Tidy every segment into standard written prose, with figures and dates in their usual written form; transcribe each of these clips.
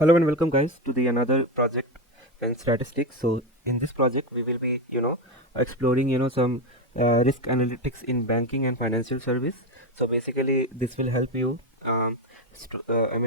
Hello and welcome guys to the another project in statistics. So in this project we will be exploring some risk analytics in banking and financial service. So basically this will help you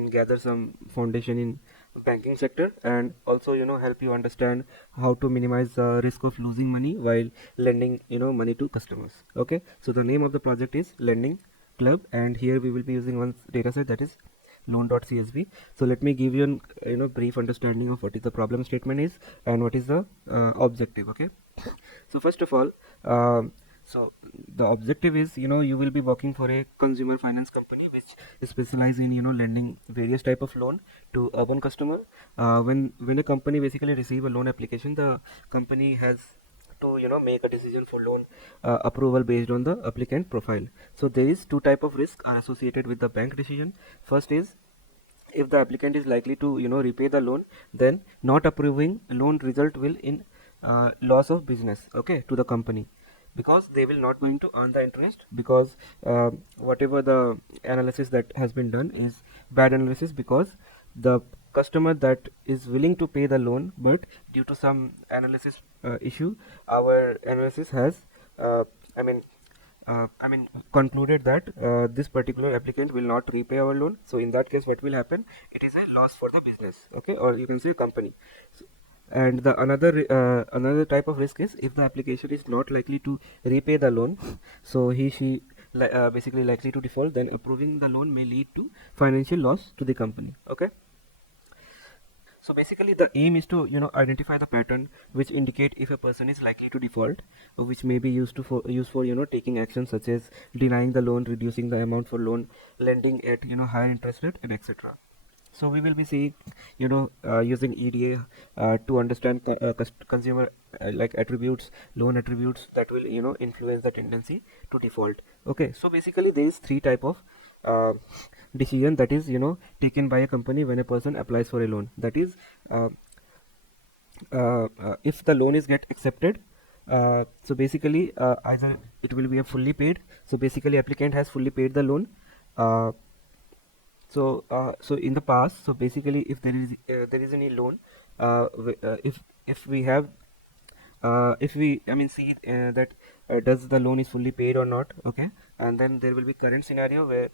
gather some foundation in banking sector, and also help you understand how to minimize the risk of losing money while lending money to customers. Okay, so the name of the project is Lending Club, and here we will be using one dataset, that is loan.csv. So let me give you an brief understanding of what is the problem statement is and what is the objective. Okay, so first of all, so the objective is you will be working for a consumer finance company which specialize in lending various type of loan to urban customer. When a company basically receive a loan application, the company has to make a decision for loan approval based on the applicant profile. So there is two type of risk are associated with the bank decision. First is, if the applicant is likely to repay the loan, then not approving loan result will in loss of business, okay, to the company, because they will not going to earn the interest, because whatever the analysis that has been done is bad analysis, because the customer that is willing to pay the loan, but due to some analysis issue, our analysis has uh, I mean concluded that this particular applicant will not repay our loan. So in that case, what will happen? It is a loss for the business, okay, or you can say company. So, and the another type of risk is, if the application is not likely to repay the loan, so basically likely to default, then approving the loan may lead to financial loss to the company. Okay, so basically the aim is to identify the pattern which indicate if a person is likely to default, which may be used for taking actions such as denying the loan, reducing the amount for loan, lending at higher interest rate, and etc. So we will be seeing using EDA to understand consumer like attributes, loan attributes that will influence the tendency to default. Okay, so basically there is three type of uh, decision that is taken by a company when a person applies for a loan. That is, uh, if the loan is get accepted, so basically either it will be a fully paid, so basically applicant has fully paid the loan. Uh, so in the past, so basically if there is any loan, if we have if we see that does the loan is fully paid or not. Okay, and then there will be current scenario where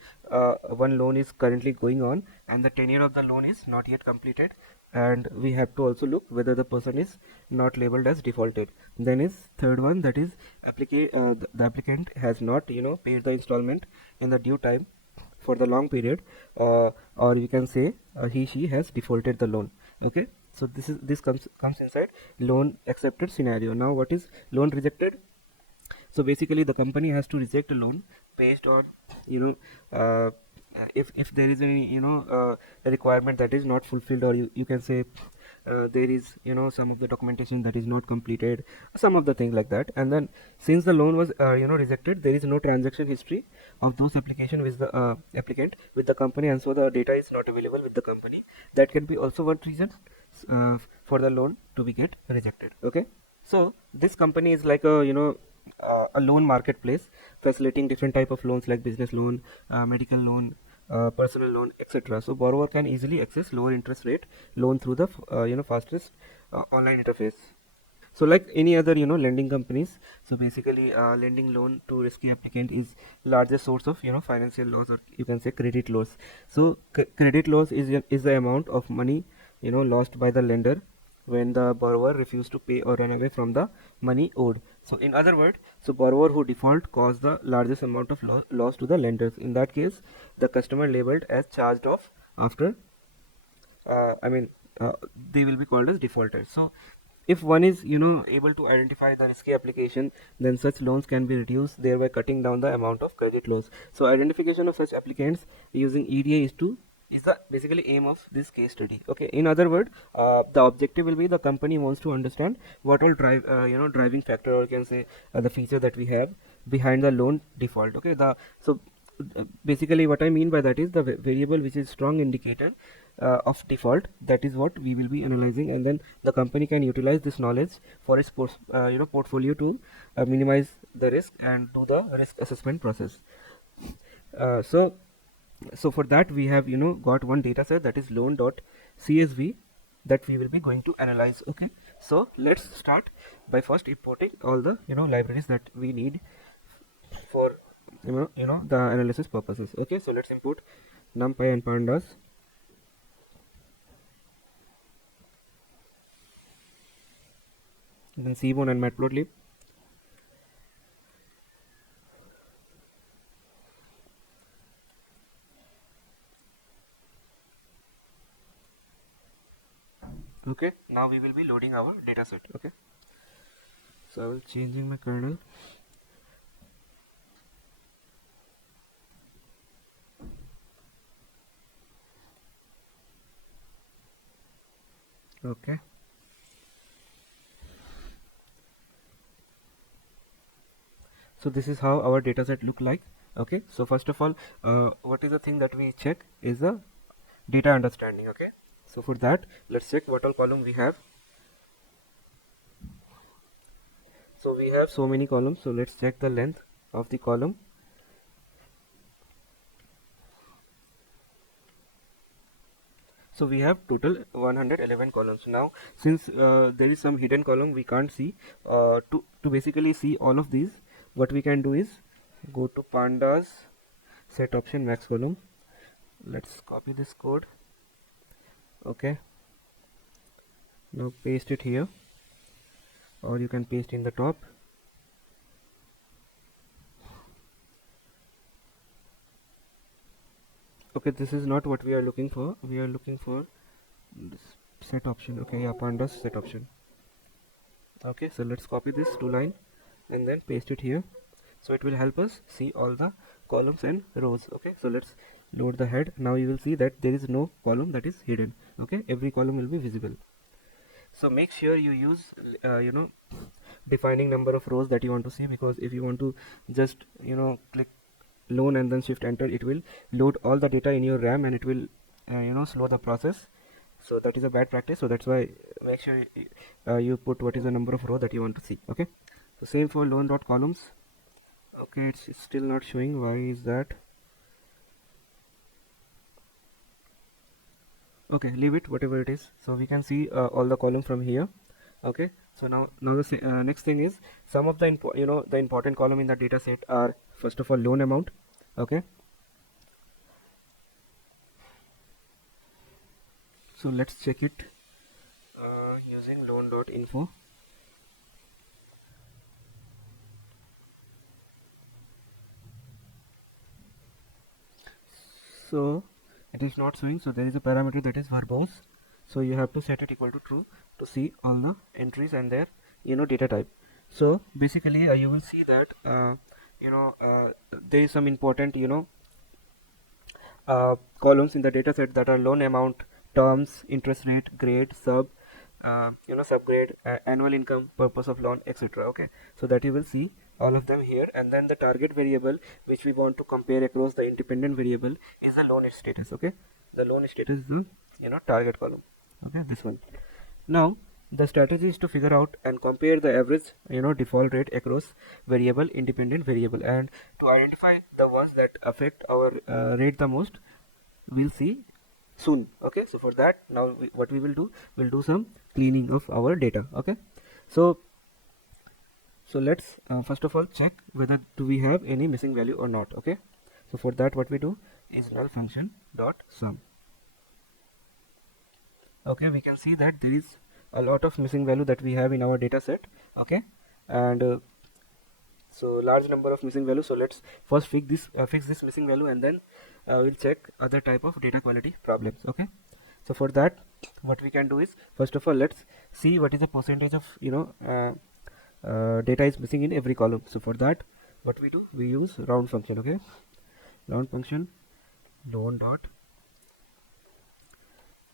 one loan is currently going on and the tenure of the loan is not yet completed, and we have to also look whether the person is not labeled as defaulted. Then is third one, that is the applicant has not paid the installment in the due time for the long period, or you can say he she has defaulted the loan. Okay, so this comes inside loan accepted scenario. Now what is loan rejected? So basically the company has to reject a loan based on you know uh, if there is any requirement that is not fulfilled, or you can say there is some of the documentation that is not completed, some of the things like that. And then since the loan was rejected, there is no transaction history of those application with the applicant with the company, and so the data is not available with the company. That can be also one reason for the loan to be get rejected. Okay, so this company is like a loan marketplace facilitating different type of loans like business loan, medical loan, personal loan, etc. So borrower can easily access lower interest rate loan through the fastest online interface. So like any other lending companies, so basically lending loan to risky applicant is largest source of financial loss, or you can say credit loss. So credit loss is the amount of money lost by the lender when the borrower refused to pay or run away from the money owed. So in other words, so borrower who default caused the largest amount of loss to the lenders. In that case, the customer labeled as charged off after uh, I mean uh, they will be called as defaulters. So if one is able to identify the risky application, then such loans can be reduced, thereby cutting down the amount of credit loss. So identification of such applicants using EDA is the basically aim of this case study. Okay, in other words, the objective will be the company wants to understand what all driving factor, or you can say the feature that we have behind the loan default. Okay, basically what I mean by that is the variable which is strong indicator of default. That is what we will be analyzing, and then the company can utilize this knowledge for its portfolio to minimize the risk and do the risk assessment process. uh, so so for that we have got one data set, that is loan dot CSV that we will be going to analyze. Okay, so let's start by first importing all the libraries that we need for the analysis purposes. Okay, so let's import numpy and pandas, and then cbone and matplotlib. Okay, now we will be loading our data set. Okay, so I will changing my kernel. Okay, so this is how our data set look like. Okay, so first of all, what is the thing that we check is the data understanding. Okay, so for that, let's check what all column we have. So we have so many columns, so let's check the length of the column. So we have total 111 columns. Now since there is some hidden column we can't see, to basically see all of these, what we can do is go to pandas, set option, max column. Let's copy this code. Okay, now paste it here, or you can paste in the top. Okay, this is not what we are looking for. We are looking for this set option. Okay, yeah, pandas set option. Okay, so let's copy this to line and then paste it here, so it will help us see all the columns and rows. Okay, so let's load the head. Now you will see that there is no column that is hidden. Okay, every column will be visible. So make sure you use defining number of rows that you want to see, because if you want to just click loan and then shift enter, it will load all the data in your RAM and it will slow the process. So that is a bad practice. So that's why make sure you put what is the number of row that you want to see. Okay, so same for loan dot columns. Okay, it's still not showing. Why is that? Okay, leave it whatever it is. So we can see all the columns from here. Okay, so now the next thing is some of the the important column in the data set are first of all loan amount. Okay, so let's check it using loan.info. So it is not showing, so there is a parameter that is verbose, so you have to set it equal to true to see all the entries and their data type. So basically you will see that there is some important columns in the data set that are loan amount, terms, interest rate, grade, subgrade, annual income, purpose of loan, etc. Okay, so that you will see all of them here, and then the target variable which we want to compare across the independent variable is the loan status. Okay, the loan status is the target column. Okay, this one. Now the strategy is to figure out and compare the average default rate across variable, independent variable, and to identify the ones that affect our rate the most. We'll see soon. Okay, so for that, now what we will do, we'll do some cleaning of our data. Okay, so let's first of all check whether do we have any missing value or not. Okay, so for that what we do is null function dot sum. Okay, we can see that there is a lot of missing value that we have in our data set. Okay, and so large number of missing value. So let's first fix this missing value, and then we'll check other type of data quality problems. Okay, so for that what we can do is first of all let's see what is the percentage of data is missing in every column. So for that what we do, we use round function. Okay, round function loan dot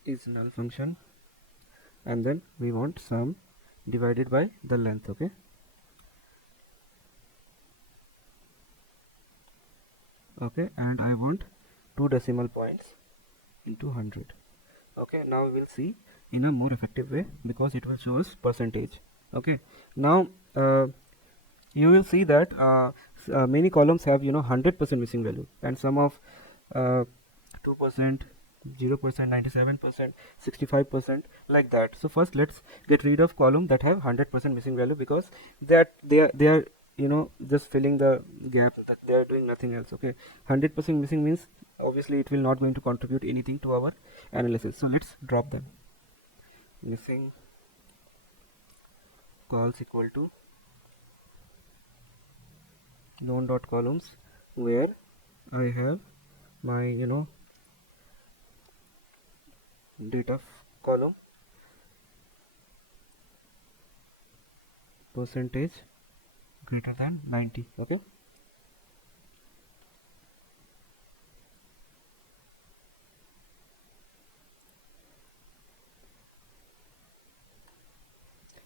is null function, and then we want sum divided by the length. Okay, okay, and I want 2 decimal points into 100. Okay, now we will see in a more effective way because it will show us percentage. Okay, now you will see that many columns have 100% missing value, and some of 2%, 0%, 97%, 65%, like that. So first let's get rid of column that have 100% missing value, because that they are just filling the gap, that they are doing nothing else. Okay, 100% missing means obviously it will not going to contribute anything to our analysis, so let's drop them. Missing calls equal to known dot columns, where I have my data column percentage greater than 90. Okay,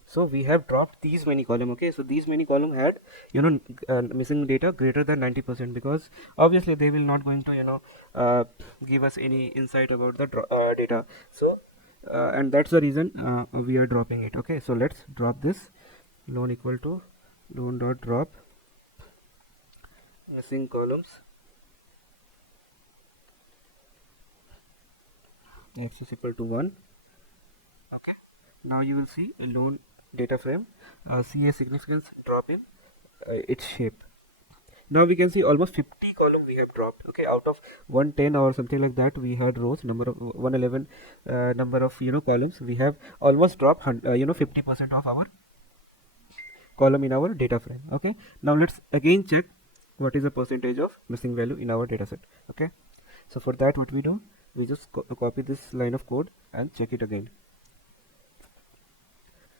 so we have dropped these many column. Okay, so these many column had missing data greater than 90%, because obviously they will not going to uh, give us any insight about the data. So and that's the reason we are dropping it. Okay, so let's drop this. Loan equal to loan dot drop missing columns, x is equal to 1. Okay, now you will see a loan data frame see a significant drop in its shape. Now we can see almost 50 column we have dropped. Okay, out of 110 or something like that, we had rows, number of 111 number of columns, we have almost dropped 50% of our column in our data frame. Okay, now let's again check what is the percentage of missing value in our data set. Okay, so for that what we do, we just copy this line of code and check it again.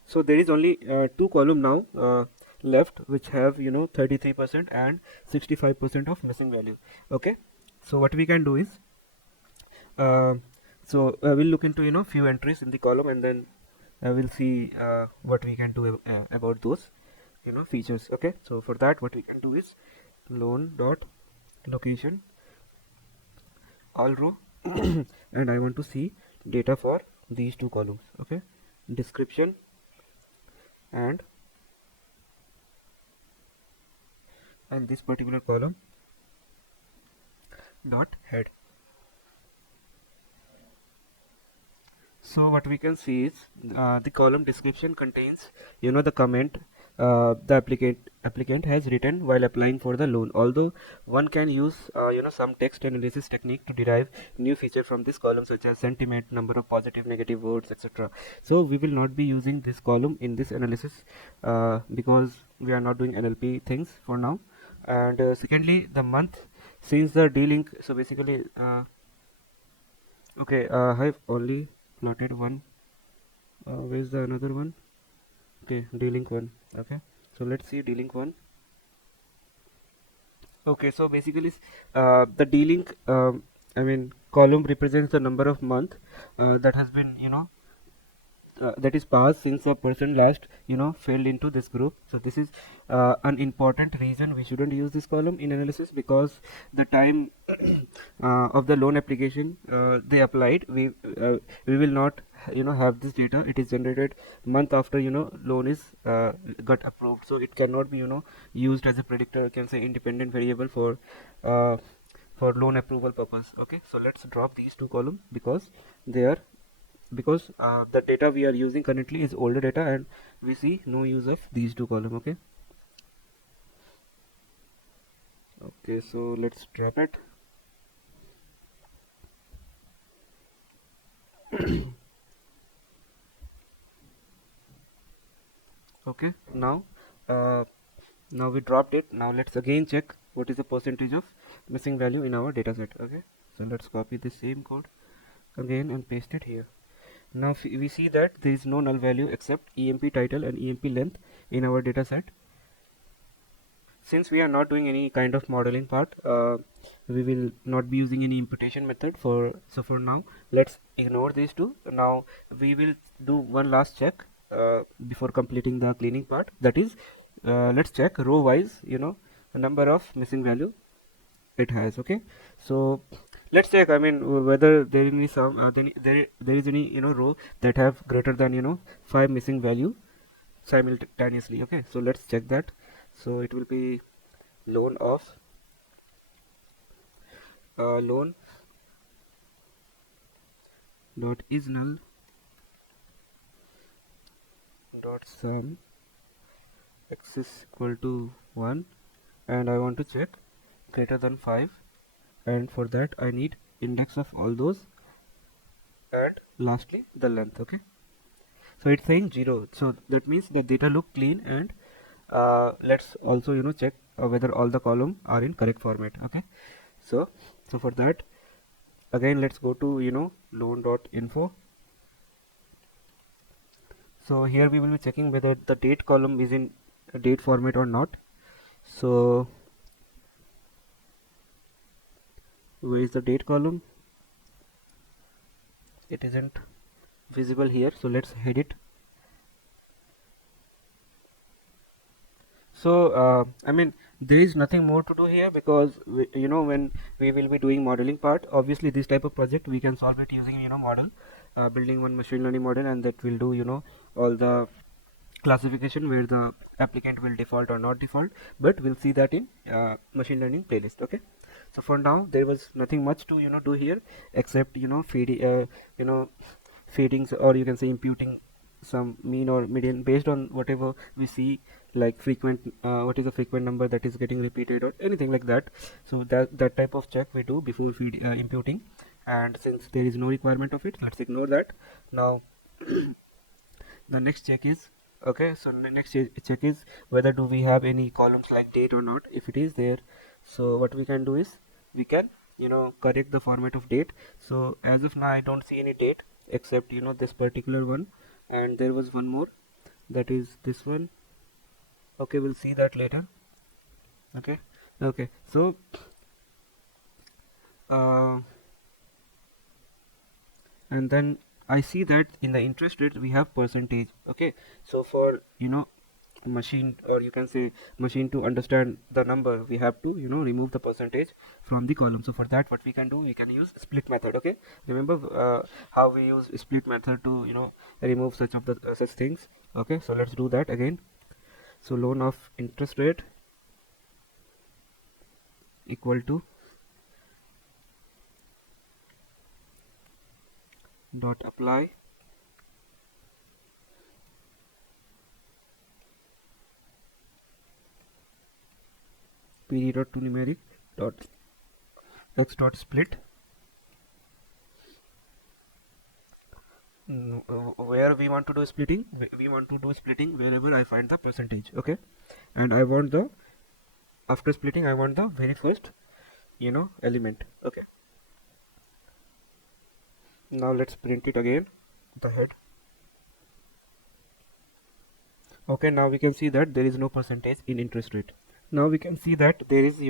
So there is only two column now left, which have 33% and 65% of missing value. Okay, so what we can do is uh, we'll look into few entries in the column, and then we'll see what we can do about those features. Okay, so for that what we can do is loan dot location all row and I want to see data for these two columns. Okay, description and this particular column dot head. So what we can see is the column description contains the comment the applicant has written while applying for the loan. Although one can use some text analysis technique to derive new feature from this column, such as sentiment, number of positive negative words, etc. So we will not be using this column in this analysis because we are not doing NLP things for now. And secondly, the month, since the d-link, so basically okay, I've only plotted one. Where's the another one? Okay, d-link 1. Okay, so let's see d-link 1. Okay, so basically the d-link column represents the number of month that has been that is passed since a person last failed into this group. So this is an important reason we shouldn't use this column in analysis, because the time of the loan application they applied, we will not have this data. It is generated month after loan is got approved, so it cannot be used as a predictor, you can say independent variable uh, for loan approval purpose. Okay, so let's drop these two columns because they are the data we are using currently is older data, and we see no use of these two column. Okay, so let's drop it. Okay, uh, now we dropped it. Now let's again check what is the percentage of missing value in our data set. Okay, so let's copy the same code again and paste it here. Now we see that there is no null value except EMP title and EMP length in our data set. Since we are not doing any kind of modeling part, we will not be using any imputation method for now let's ignore these two. Now we will do one last check before completing the cleaning part, that is let's check row wise the number of missing value it has. Okay, so let's check whether there is any there is any row that have greater than 5 missing value simultaneously. Okay, so let's check that. So it will be loan of loan dot is null dot sum x is equal to 1, and I want to check greater than 5, and for that I need index of all those, and lastly the length. Okay, so it's saying 0, so that means the data look clean, and let's also check whether all the column are in correct format. Okay, so for that, again let's go to loan.info. So here we will be checking whether the date column is in date format or not. So where is the date column? It isn't visible here, so let's hide it. So I mean, there is nothing more to do here, because when we will be doing modeling part, obviously this type of project we can solve it using model, building one machine learning model, and that will do all the classification where the applicant will default or not default, but we'll see that in machine learning playlist. Okay, so for now there was nothing much to do here, except feedings, or you can say imputing some mean or median based on whatever we see, like frequent what is the frequent number that is getting repeated or anything like that. So that type of check we do before imputing, and since there is no requirement of it, let's ignore that. Now the next check is, okay, so next check is whether do we have any columns like date or not. If it is there, so what we can do is we can correct the format of date. So as of now I don't see any date except this particular one, and there was one more, that is this one. Okay, we'll see that later. Okay, okay, so uh, and then I see that in the interest rate we have percentage. Okay, so for machine, or you can say machine, to understand the number, we have to remove the percentage from the column. So for that, what we can do, we can use split method. Okay, remember how we use split method to remove such things. Okay, so let's do that again. So loan of interest rate equal to dot apply pd dot to numeric dot x dot split. Where we want to do splitting, we want to do splitting wherever I find the percentage. Okay, and I want the, after splitting, I want the very first element. Okay, now let's print it again, the head. Okay, now we can see that there is no percentage in interest rate. Now we can see that there is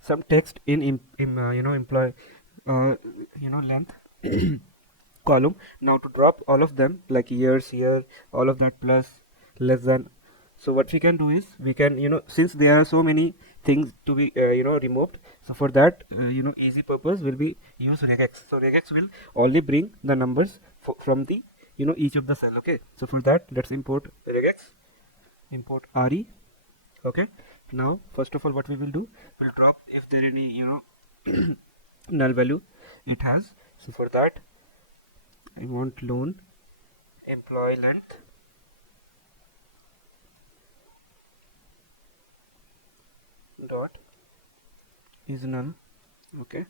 some text in employee uh, length column. Now to drop all of them, like years, year, all of that, plus, less than, so what we can do is we can since there are so many things to be removed, so for that easy purpose will be use regex. So regex will only bring the numbers from the each of the cell. Okay, so for that, let's import regex, import re. Okay, now first of all what we will do, we'll drop if there any null value it has. So for that I want loan employee length dot is null. Okay,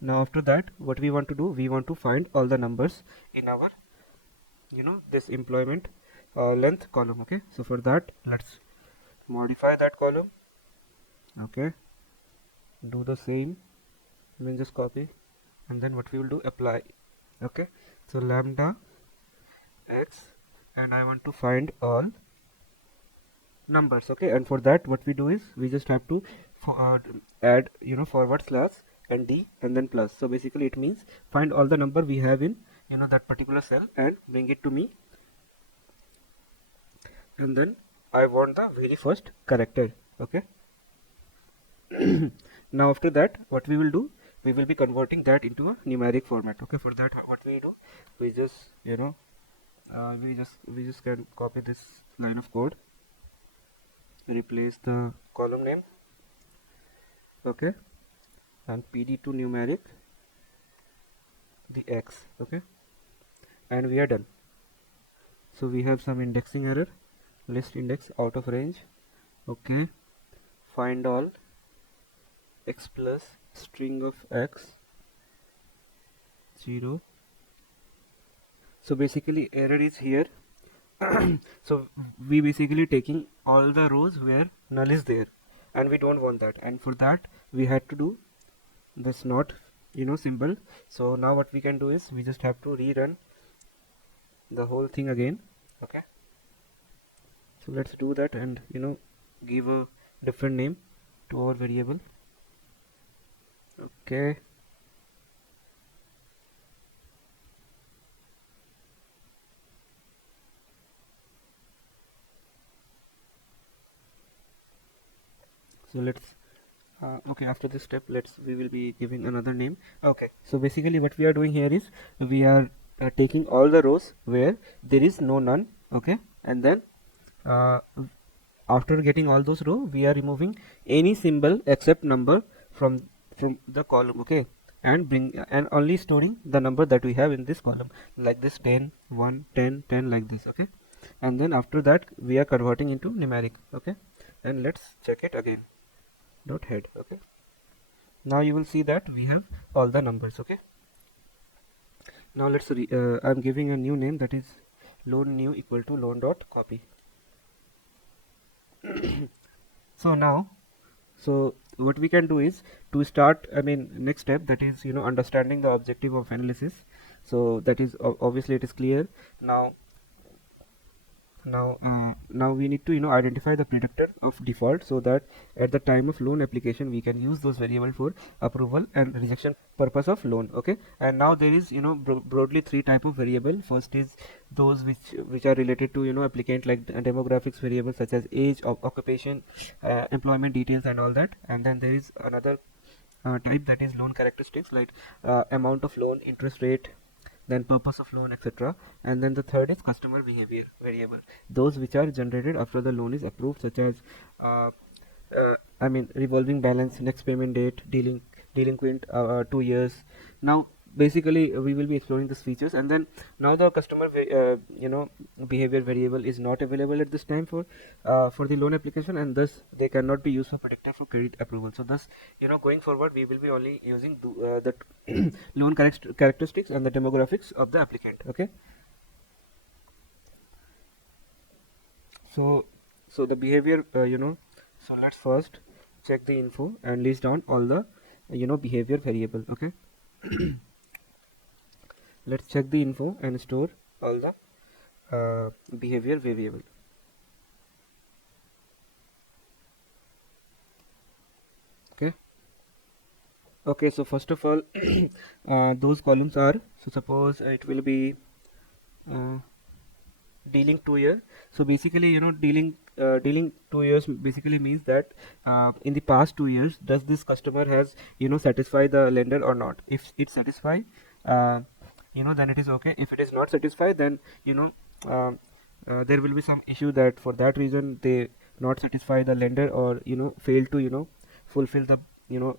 now after that what we want to do, we want to find all the numbers in our this employment length column. Okay, so for that, let's modify that column. Okay, do the same, I mean just copy, and then what we will do, apply. Okay, so lambda x, and I want to find all numbers. Okay, and for that what we do is we just have to add forward slash and d and then plus. So basically it means find all the number we have in that particular cell and bring it to me, and then I want the very first character. Okay, now after that what we will do, we will be converting that into a numeric format. Okay, for that what we do, we just we just can copy this line of code, replace the column name. Okay, and pd to numeric the x. Okay, and we are done. So we have some indexing error, list index out of range. Okay, find all x plus string of x 0. So basically error is here. So we basically taking all the rows where null is there, and we don't want that, and for that we had to do this not symbol. So now what we can do is we just have to rerun the whole thing again. Okay, so let's do that and give a different name to our variable. Okay, so let's okay, after this step we will be giving another name. Okay, so basically what we are doing here is we are taking all the rows where there is no none. Okay, and then uh, after getting all those rows we are removing any symbol except number from the column. Okay, and only storing the number that we have in this column, like this 10 1 10 10 like this. Okay, and then after that we are converting into numeric. Okay, and let's check it again. Dot head. Okay, now you will see that we have all the numbers. Okay, now I'm giving a new name, that is loan new equal to loan dot copy. So now, so what we can do is to start, I mean next step, that is understanding the objective of analysis. So that is obviously it is clear now. Now we need to identify the predictor of default, so that at the time of loan application we can use those variable for approval and rejection purpose of loan. Okay, and now there is broadly three type of variable. First is those which are related to applicant, like demographics variables such as age, occupation, employment details and all that. And then there is another type, that is loan characteristics, like amount of loan, interest rate, then purpose of loan, etc. And then the third is customer behavior variable, those which are generated after the loan is approved, such as uh, I mean revolving balance, next payment date, delinquent 2 years. Now basically we will be exploring these features. And then now the customer behavior variable is not available at this time for the loan application, and thus they cannot be used for predictor for credit approval. So thus going forward we will be only using the loan characteristics and the demographics of the applicant. Okay, so the behavior so let's first check the info and list down all the behavior variable. Okay, let's check the info and store all the behavior variable. Okay, okay, so first of all those columns are, so suppose it will be uh, dealing 2 year. So basically dealing 2 years basically means that in the past 2 years does this customer has satisfy the lender or not. If it satisfy, uh, then it is okay. If it is not satisfied, then uh, there will be some issue that for that reason they not satisfy the lender, or fail to fulfill the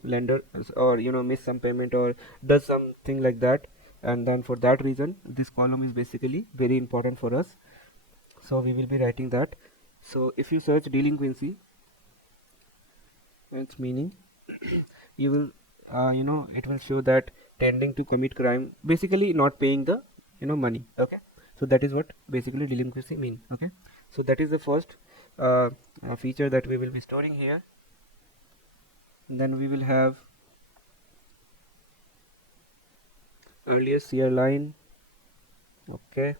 lender, or miss some payment or does something like that. And then for that reason this column is basically very important for us, so we will be writing that. So if you search delinquency, its meaning, you will it will show that tending to commit crime, basically not paying the money. Okay, so that is what basically delinquency mean. Okay, so that is the first feature that we will be storing here. Then we will have earliest year line. Okay,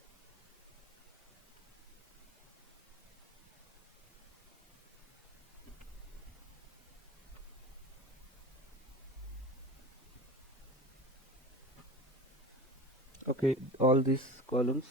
okay, all these columns.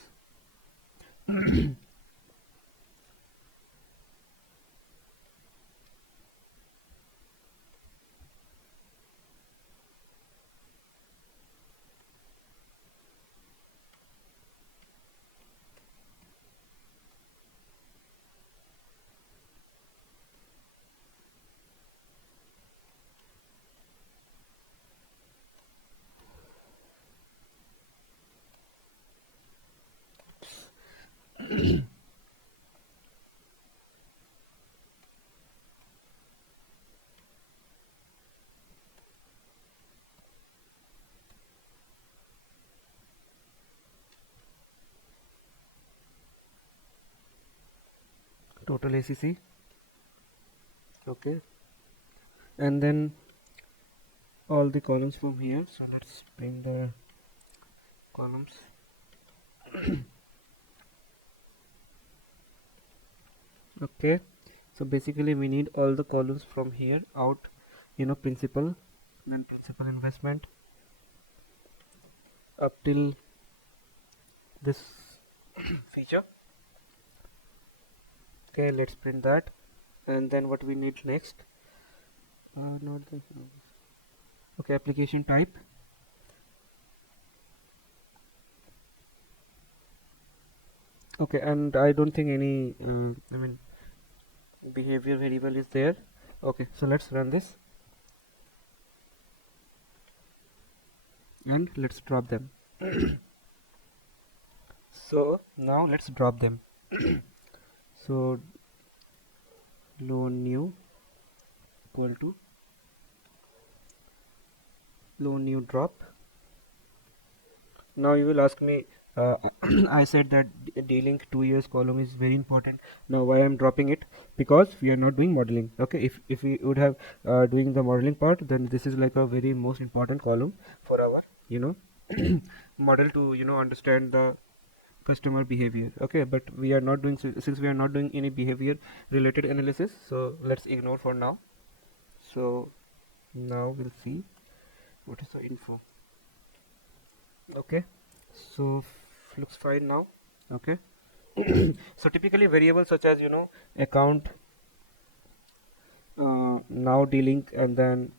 total ACC. Okay, and then all the columns from here. So let's bring the columns. Okay, so basically we need all the columns from here out, principal, then principal investment up till this feature. Okay, let's print that, and then what we need next, not the okay, application type. Okay, and I don't think any behavior variable is there. Okay, so let's run this and let's drop them. So now let's drop them. So loan new equal to loan new drop. Now you will ask me, I said that D-link 2 years column is very important. Now why I'm dropping it? Because we are not doing modeling. Okay, if we would have doing the modeling part, then this is like a very most important column for our model to understand the customer behavior. Okay, but we are not doing, since we are not doing any behavior related analysis, so let's ignore for now. So now we'll see what is the info. Okay, so looks fine now. Okay. So typically variables such as account, now D-link, and then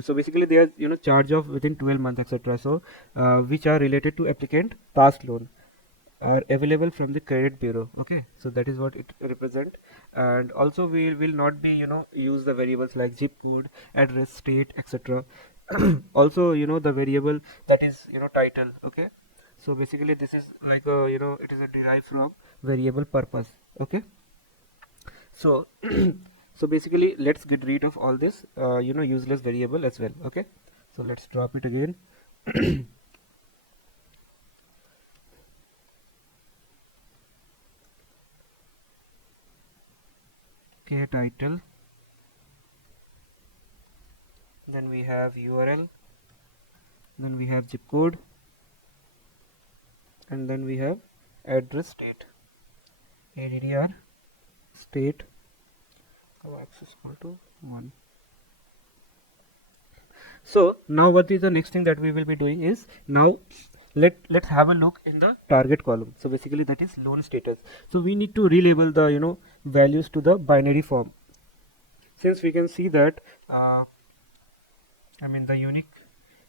so basically they are charge of within 12 months, etc. So which are related to applicant past loan are available from the credit bureau. Okay, so that is what it represent. And also we will not be use the variables like zip code, address, state, etc. Also the variable that is title. Okay, so basically this is like a it is a derived from variable purpose. Okay, so so basically let's get rid of all this useless variable as well. Okay, so let's drop it again. Okay, title, then we have URL, then we have zip code, and then we have address, state, ADDR, state, x is equal to 1. So now what is the next thing that we will be doing is, now let's have a look in the target column. So basically that is loan status. So we need to relabel the values to the binary form, since we can see that the unique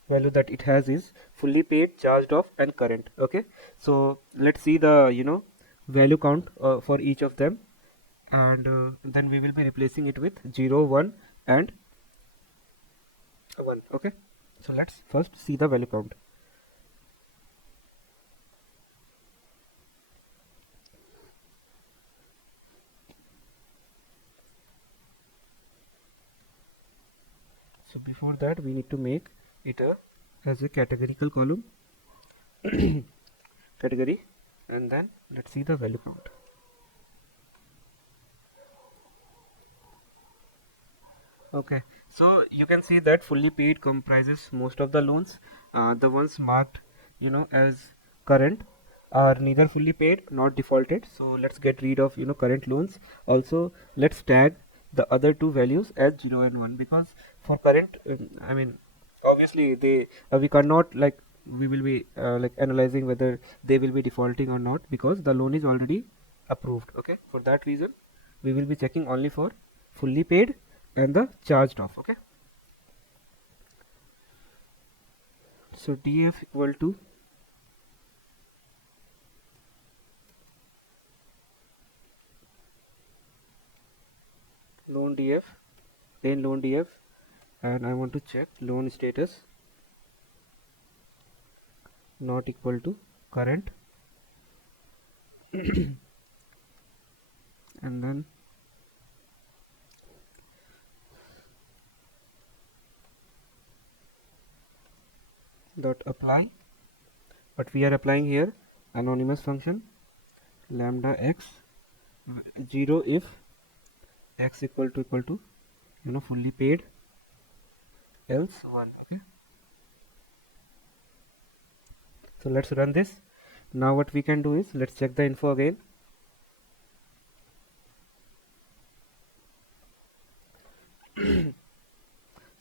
value that it has is fully paid, charged off, and current. Okay, so let's see the value count for each of them, and then we will be replacing it with 0, 1, and 1. Okay, so let's first see the value count. So before that we need to make it as a categorical column. Category, and then let's see the value count. Okay, so you can see that fully paid comprises most of the loans. The ones marked as current are neither fully paid nor defaulted. So let's get rid of current loans. Also let's tag the other two values as 0 and 1, because for current obviously they we cannot, like, we will be like analyzing whether they will be defaulting or not, because the loan is already approved. Okay, for that reason we will be checking only for fully paid and the charged off. Okay, so df equal to loan df, then loan df, and I want to check loan status not equal to current. and then dot apply. But we are applying here anonymous function lambda x 0 if x equal to fully paid, else 1. Okay, so let's run this. Now what we can do is, let's check the info again.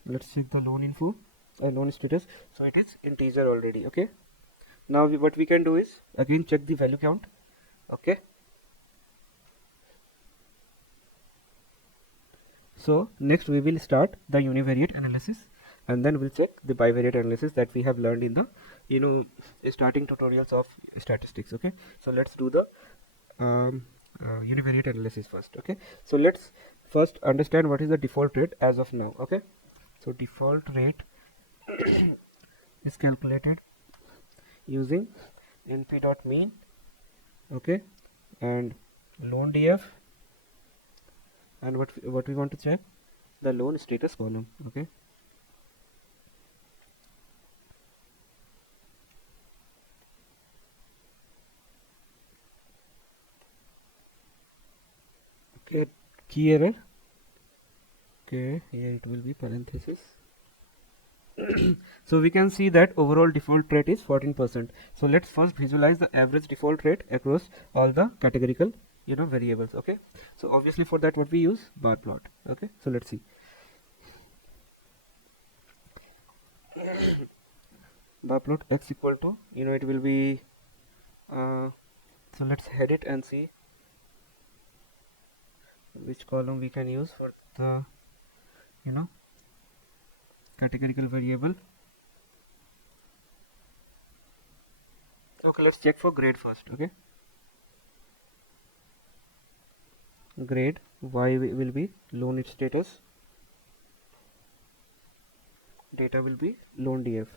Let's check the loan info, loan status. So it is integer already. Okay, now what we can do is again check the value count. Okay, so next we will start the univariate analysis, and then we'll check the bivariate analysis that we have learned in the starting tutorials of statistics. Okay, so let's do the univariate analysis first. Okay, so let's first understand what is the default rate as of now. Okay, so default rate is calculated using np.mean, okay, and loan df, and what we want to check, the loan status column. Okay, okay, key error. Okay, here it will be parenthesis. So we can see that overall default rate is 14%. So let's first visualize the average default rate across all the categorical variables. Okay, so obviously for that what we use, bar plot. Okay, so let's see. Bar plot x equal to, it will be so let's head it and see which column we can use for the categorical variable. Okay, let's check for grade first. Okay, grade y will be loan status, data will be loan df.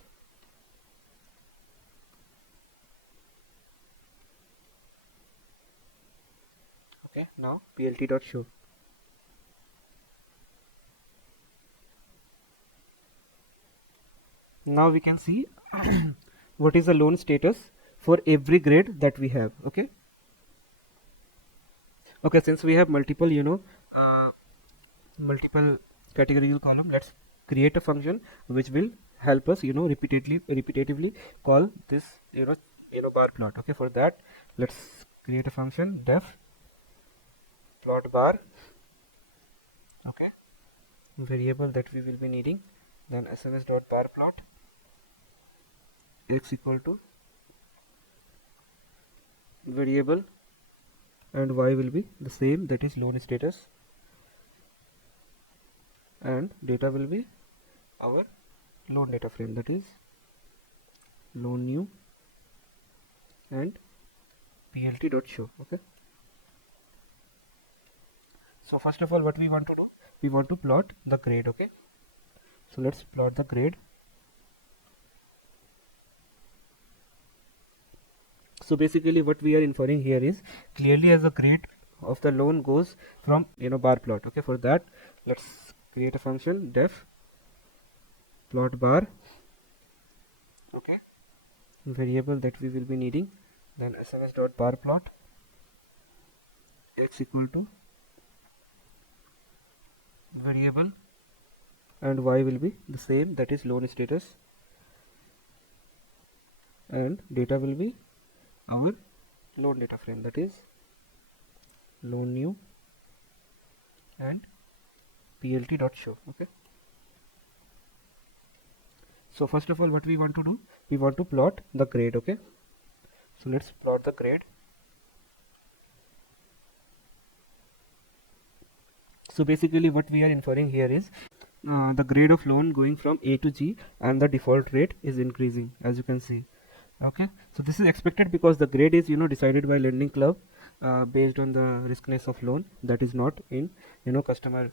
Okay, now plt dot show. Now we can see what is the loan status for every grade that we have. Okay, okay, since we have multiple multiple categorical column, let's create a function which will help us repetitively call this bar plot. Okay, for that let's create a function def plot bar. Okay, variable that we will be needing, then sms dot bar plot x equal to variable, and y will be the same, that is loan status, and data will be our loan data frame, that is loan new and plt dot show. Okay, so first of all what we want to do, we want to plot the grade. Okay, so let's plot the grade. So basically what we are inferring here is, clearly as the grade of the loan goes from bar plot. Okay, for that let's create a function def plot bar. Okay, variable that we will be needing, then sms dot bar plot x equal to variable, and y will be the same, that is loan status, and data will be our loan data frame, that is loan new and plt dot show. Okay, so first of all what we want to do, we want to plot the grade. Okay, so let's plot the grade. So basically what we are inferring here is the grade of loan going from A to G, and the default rate is increasing, as you can see. Okay, so this is expected because the grade is decided by lending club based on the riskness of loan, that is not in customer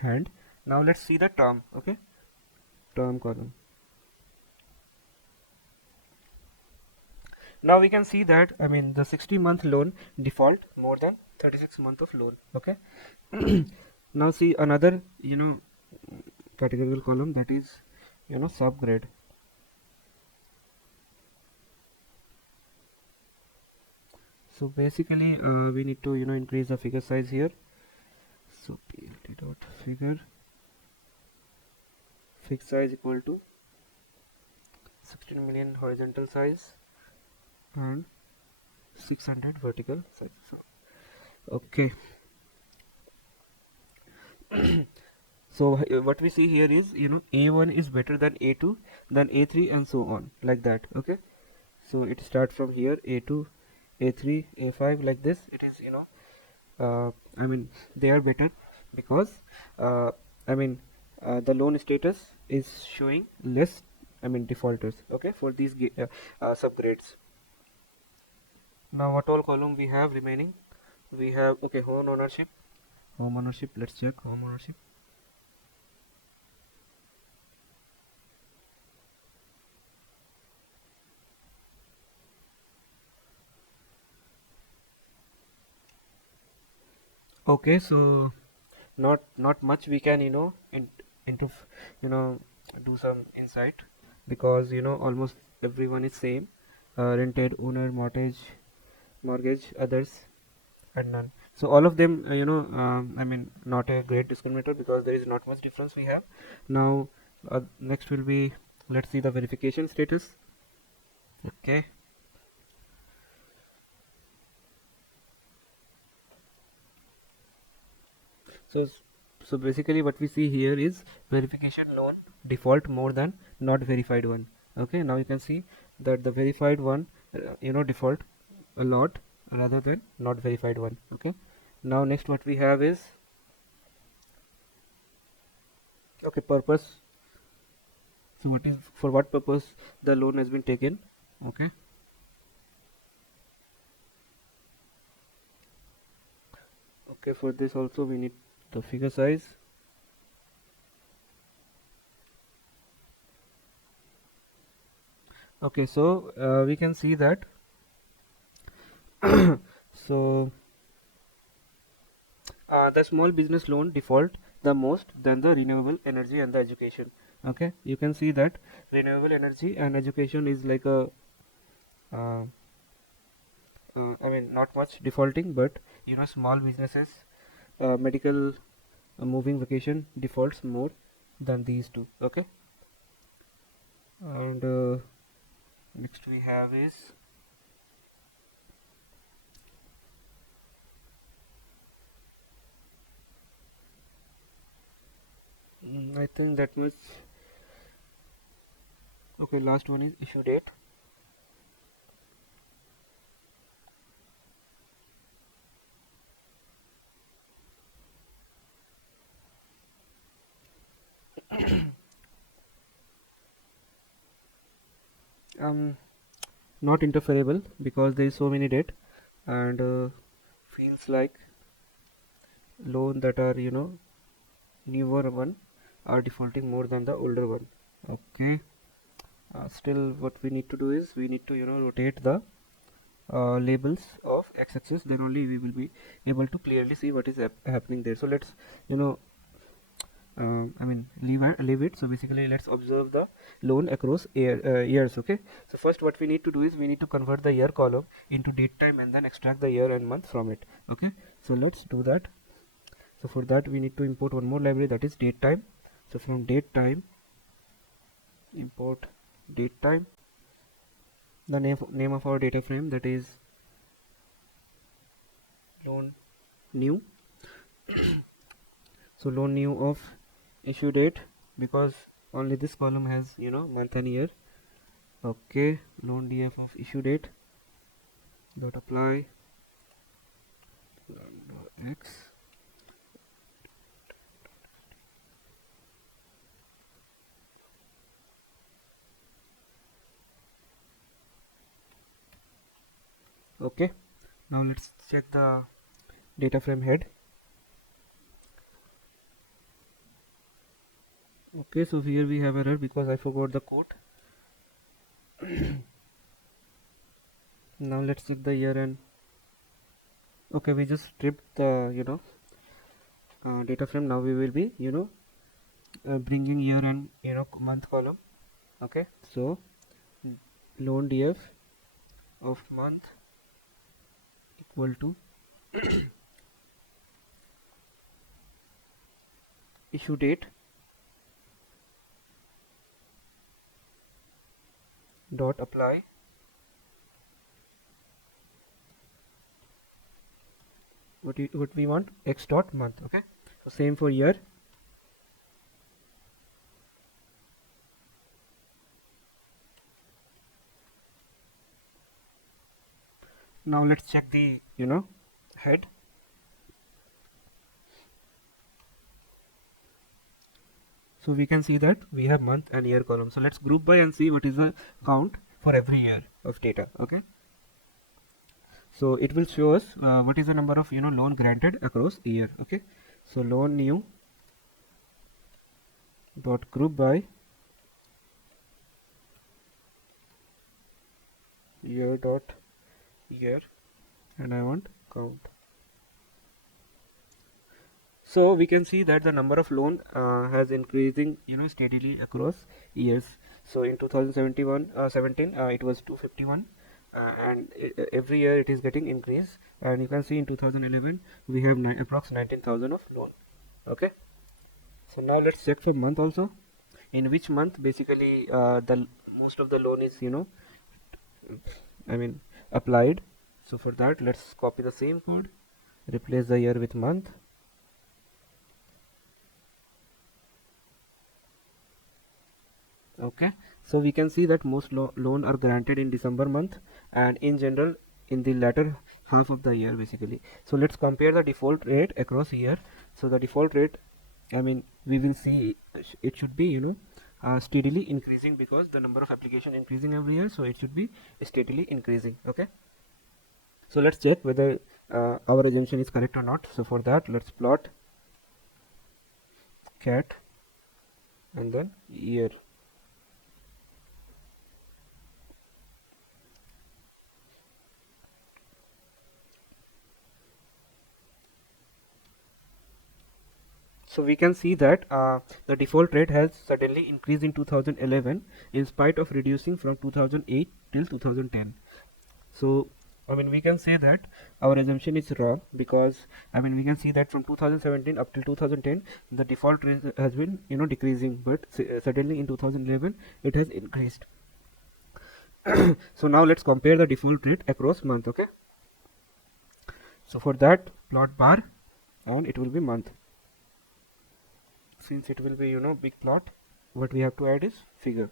hand. Now let's see the term. Okay, term column. Now we can see that, I mean, the 60-month loan default more than 36 month of loan. Okay. Now see another, categorical column, that is, subgrade. So basically we need to increase the figure size here. So plt dot figure size equal to 16 million horizontal size and 600 vertical size. So, okay. So what we see here is, A1 is better than A2, then A3, and so on, like that. Okay. So it starts from here, A2, A3, A5, like this. It is, I mean, they are better because, I mean, the loan status is showing less, I mean, defaulters. Okay, for these subgrades. Now what all column we have remaining? We have, okay, home ownership. Let's check home ownership. Okay, so not much we can into do some insight, because almost everyone is same, rented, owner, mortgage, others, and none. So all of them, I mean, not a great discriminator, because there is not much difference we have. Now next will be, let's see the verification status. Okay. So so basically what we see here is verification loan default more than not verified one. Okay, now you can see that the verified one default a lot rather than not verified one. Okay, now next what we have is, okay, purpose. So what is, for what purpose the loan has been taken. Okay. Okay, for this also we need the figure size. Okay, so we can see that so the small business loan default the most than the renewable energy and the education. Okay, you can see that renewable energy and education is like a uh, I mean, not much defaulting, but small businesses, medical, moving vacation defaults more than these two. Okay, and next we have is, I think that much. Okay, last one is issue date. Not interferable, because there is so many date, and feels like loan that are newer one are defaulting more than the older one. Okay. Still what we need to do is we need to rotate the labels of x-axis, then only we will be able to clearly see what is happening there. So let's you know I mean, leave it. So basically let's observe the loan across years. Okay, so first what we need to do is we need to convert the year column into date time and then extract the year and month from it. Okay, so let's do that. So for that we need to import one more library, that is date time. So from date time, import date time, the name of our data frame, that is loan new. So loan new of issue date, because only this column has month and year. Okay, loan df of issue date dot apply x. Okay, now let's check the data frame head. Okay, so here we have error because I forgot the quote. Now let's check the year end. Okay, we just stripped the data frame. Now we will be bringing year and month column. Okay, so loan df of month equal to issue date dot apply what we want, x dot month. Okay, so same for year. Now let's check the head. So we can see that we have month and year column. So let's group by and see what is the count for every year of data. Okay, so it will show us what is the number of loan granted across year. Okay, so loan new dot group by year dot year, and I want count. So we can see that the number of loan has increasing steadily across years. So in 2017 it was 251, and every year it is getting increased, and you can see in 2011 we have approx 19,000 of loan. Okay, so now let's check for month also, in which month basically the most of the loan is applied. So for that, let's copy the same code, replace the year with month. Okay, so we can see that most loan are granted in December month, and in general in the latter half of the year basically. So let's compare the default rate across year. So the default rate, we will see it should be steadily increasing, because the number of application increasing every year, so it should be steadily increasing. Okay, so let's check whether our assumption is correct or not. So for that, let's plot cat and then year. So we can see that the default rate has suddenly increased in 2011 in spite of reducing from 2008 till 2010. So we can say that our assumption is wrong, because we can see that from 2017 up till 2010 the default rate has been decreasing, but suddenly in 2011 it has increased. So now let's compare the default rate across month. Okay, so for that, plot bar, and it will be month. Since it will be big plot, what we have to add is figure.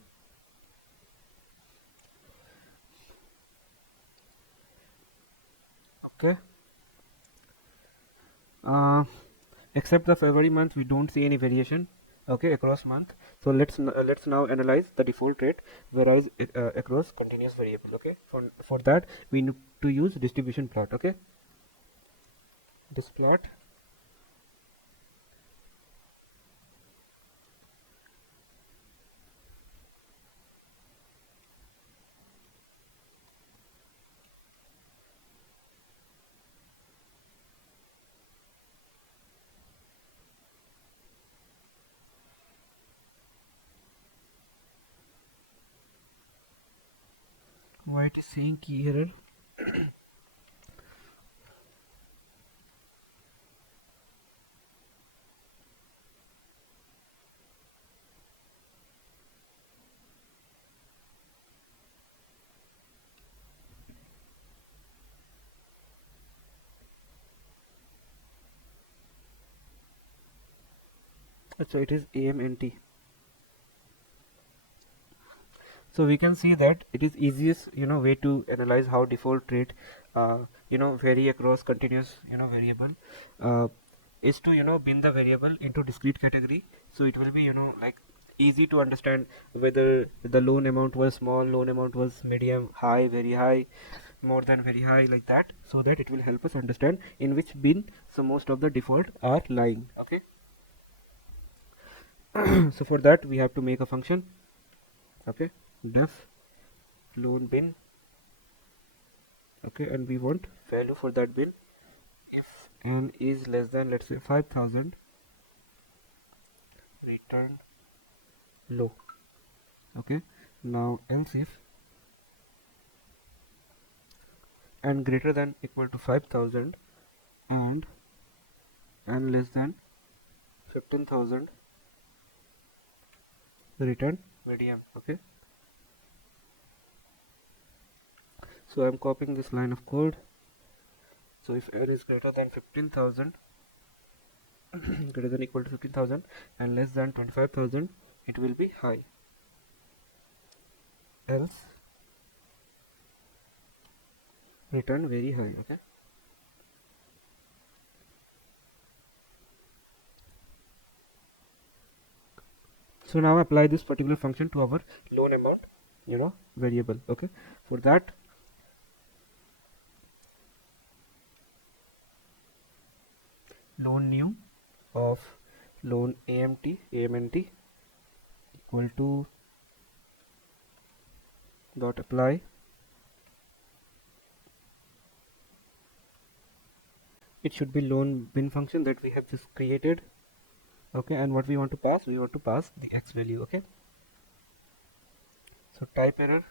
Okay, except the February month we don't see any variation, okay, across month. So let's now analyze the default rate, whereas across continuous variable. Okay, for that we need to use distribution plot. Okay, this plot, why it is saying key error. So it is AMNT. So we can see that it is easiest way to analyze how default rate vary across continuous variable, uh, is to bin the variable into discrete category. So it will be like easy to understand whether the loan amount was small, loan amount was medium, high, very high, more than very high, like that, so that it will help us understand in which bin so most of the default are lying. Okay, so for that we have to make a function. Okay, def loan bin okay, and we want value for that bin. If n is less than, let's say, 5000, return low. Okay, now else if n greater than equal to 5000 and n less than 15000, return medium. Okay, so I'm copying this line of code. So if n is greater than 15000, greater than equal to 15000 and less than 25000, it will be high, else return very high. Okay, so now apply this particular function to our loan amount, variable. Okay, for that, loan new of loan amnt equal to dot apply. It should be loan bin function that we have just created. Okay, and what we want to pass, we want to pass the x value. Okay, so type error.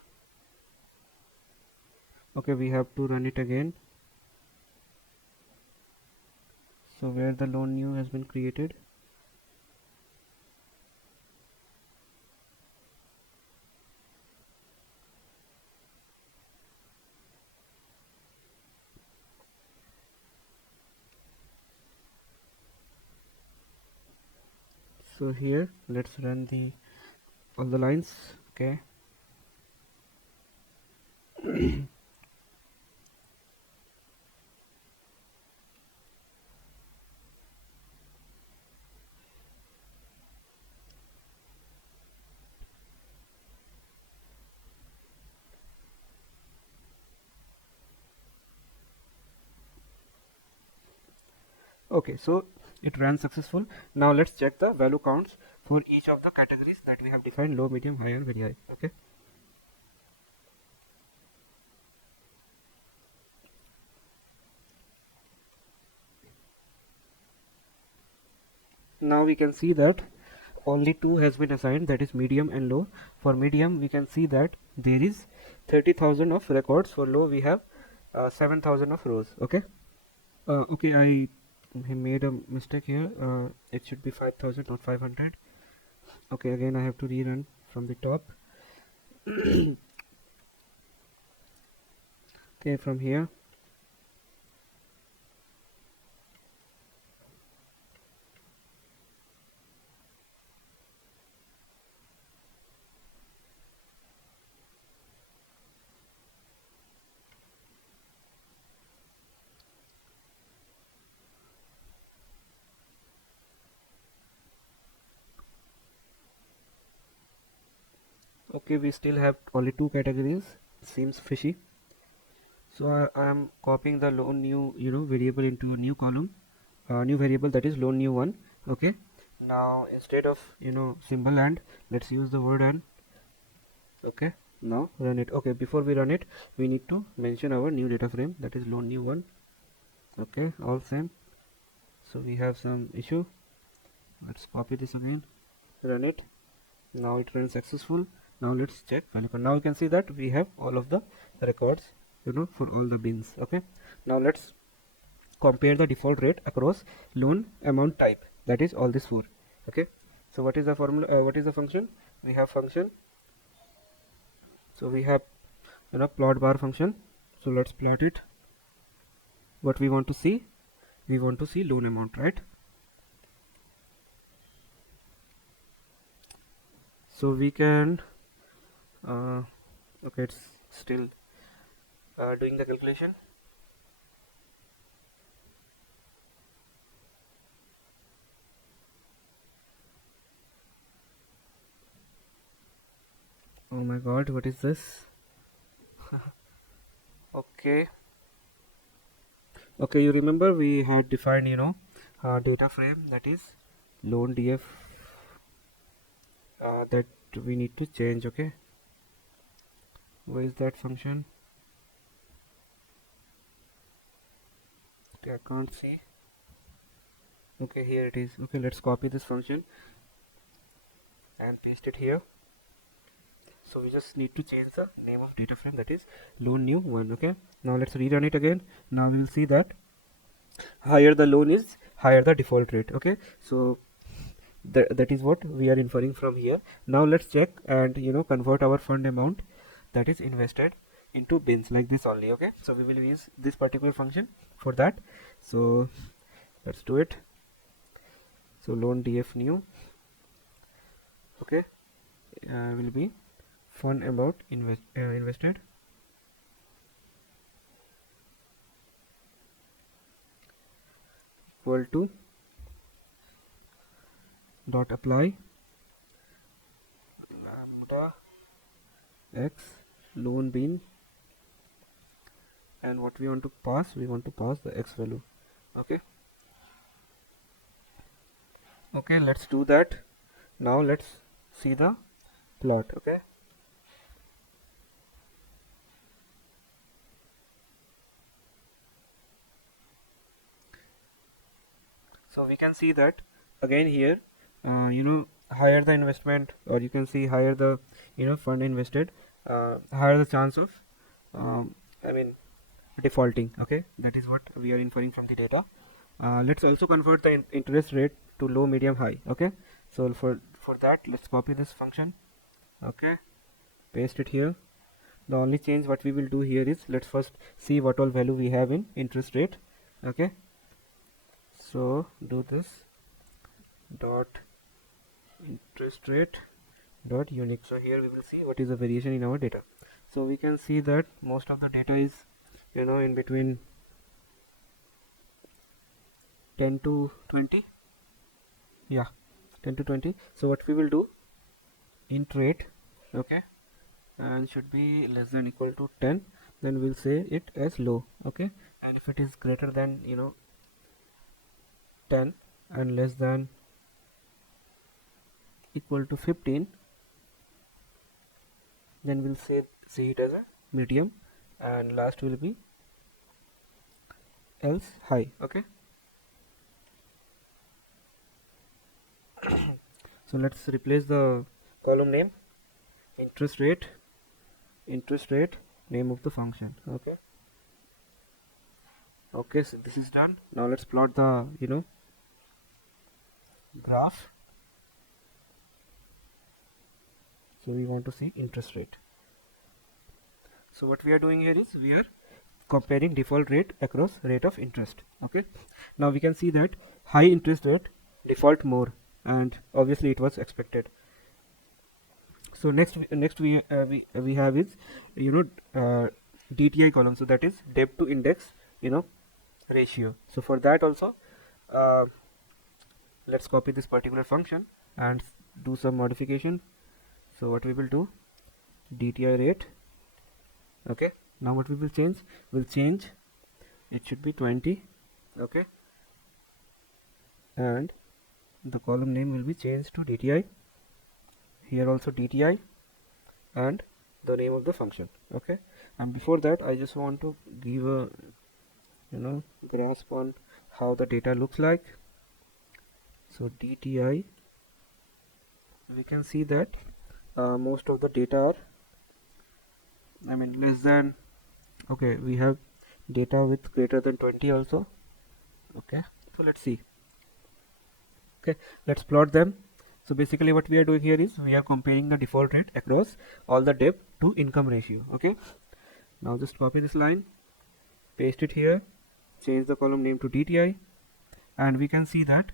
Okay, we have to run it again. So where the loan new has been created, so here let's run the all the lines. Okay, okay, so it ran successful. Now let's check the value counts for each of the categories that we have defined: low, medium, high, and very high. Okay, now we can see that only two has been assigned, that is medium and low. For medium we can see that there is 30,000 of records. For low we have 7,000 of rows. Okay, okay, I made a mistake here. It should be 5,000, not 500. Okay, again I have to rerun from the top. Okay, from here. Okay, we still have only two categories. Seems fishy. So I am copying the loan new variable into a new column, new variable, that is loan new one. Okay, now instead of symbol and, let's use the word and. Okay, now run it. Okay, before we run it, we need to mention our new data frame, that is loan new one. Okay, all same. So we have some issue. Let's copy this again, run it. Now it runs successful. Now let's check value. Now you can see that we have all of the records for all the bins. Okay, now let's compare the default rate across loan amount type, that is all these four. Okay, so what is the formula, what is the function? We have function, so we have plot bar function. So let's plot it. What we want to see, we want to see loan amount, right? So we can okay, it's still doing the calculation. Oh my god, what is this? Okay, okay, you remember we had defined data frame, that is loan df, that we need to change. Okay, where is that function? I can't see. Okay, here it is. Okay, let's copy this function and paste it here. So we just need to change the name of data frame, that is loan new 1. Okay, now let's rerun it again. Now we will see that higher the loan is, higher the default rate. Okay, so that is what we are inferring from here. Now let's check and convert our fund amount that is invested into bins like this only. Okay, so we will use this particular function for that. So let's do it. So loan df new, okay, will be fund amount invested equal to dot apply lambda x loan bin, and what we want to pass, we want to pass the x value. Okay, okay, let's do that. Now let's see the plot. Okay, so we can see that again here, higher the investment, or you can see higher the fund invested, higher the chance of I mean defaulting. Okay, that is what we are inferring from the data. Let's also convert the interest rate to low, medium, high. Okay, so for that let's copy this function. Okay, paste it here. The only change what we will do here is, let's first see what all value we have in interest rate. Okay, so do this dot interest rate dot unique. So here we will see what is the variation in our data. So we can see that most of the data is in between 10 to 20. Yeah, 10 to 20. So what we will do, int rate, okay, and should be less than equal to 10, then we'll say it as low. Okay, and if it is greater than 10 and less than equal to 15, then we'll see it as a medium, and last will be else high. Okay, so let's replace the column name, interest rate, name of the function. Okay, okay, so this is done. Now let's plot the graph. So we want to see interest rate. So what we are doing here is, we are comparing default rate across rate of interest. Okay, now we can see that high interest rate default more, and obviously it was expected. So next we have is DTI column, so that is debt to index ratio. So for that also let's copy this particular function and do some modification. So what we will do, DTI rate. Okay, now what we will change, it should be 20. Okay, and the column name will be changed to DTI. Here also DTI, and the name of the function. Okay, and before that I just want to give a grasp on how the data looks like. So DTI, we can see that most of the data are less than, okay, we have data with greater than 20 also. Okay, so let's see. Okay, let's plot them. So basically what we are doing here is, we are comparing the default rate across all the debt to income ratio. Okay, now just copy this line, paste it here, change the column name to DTI, and we can see that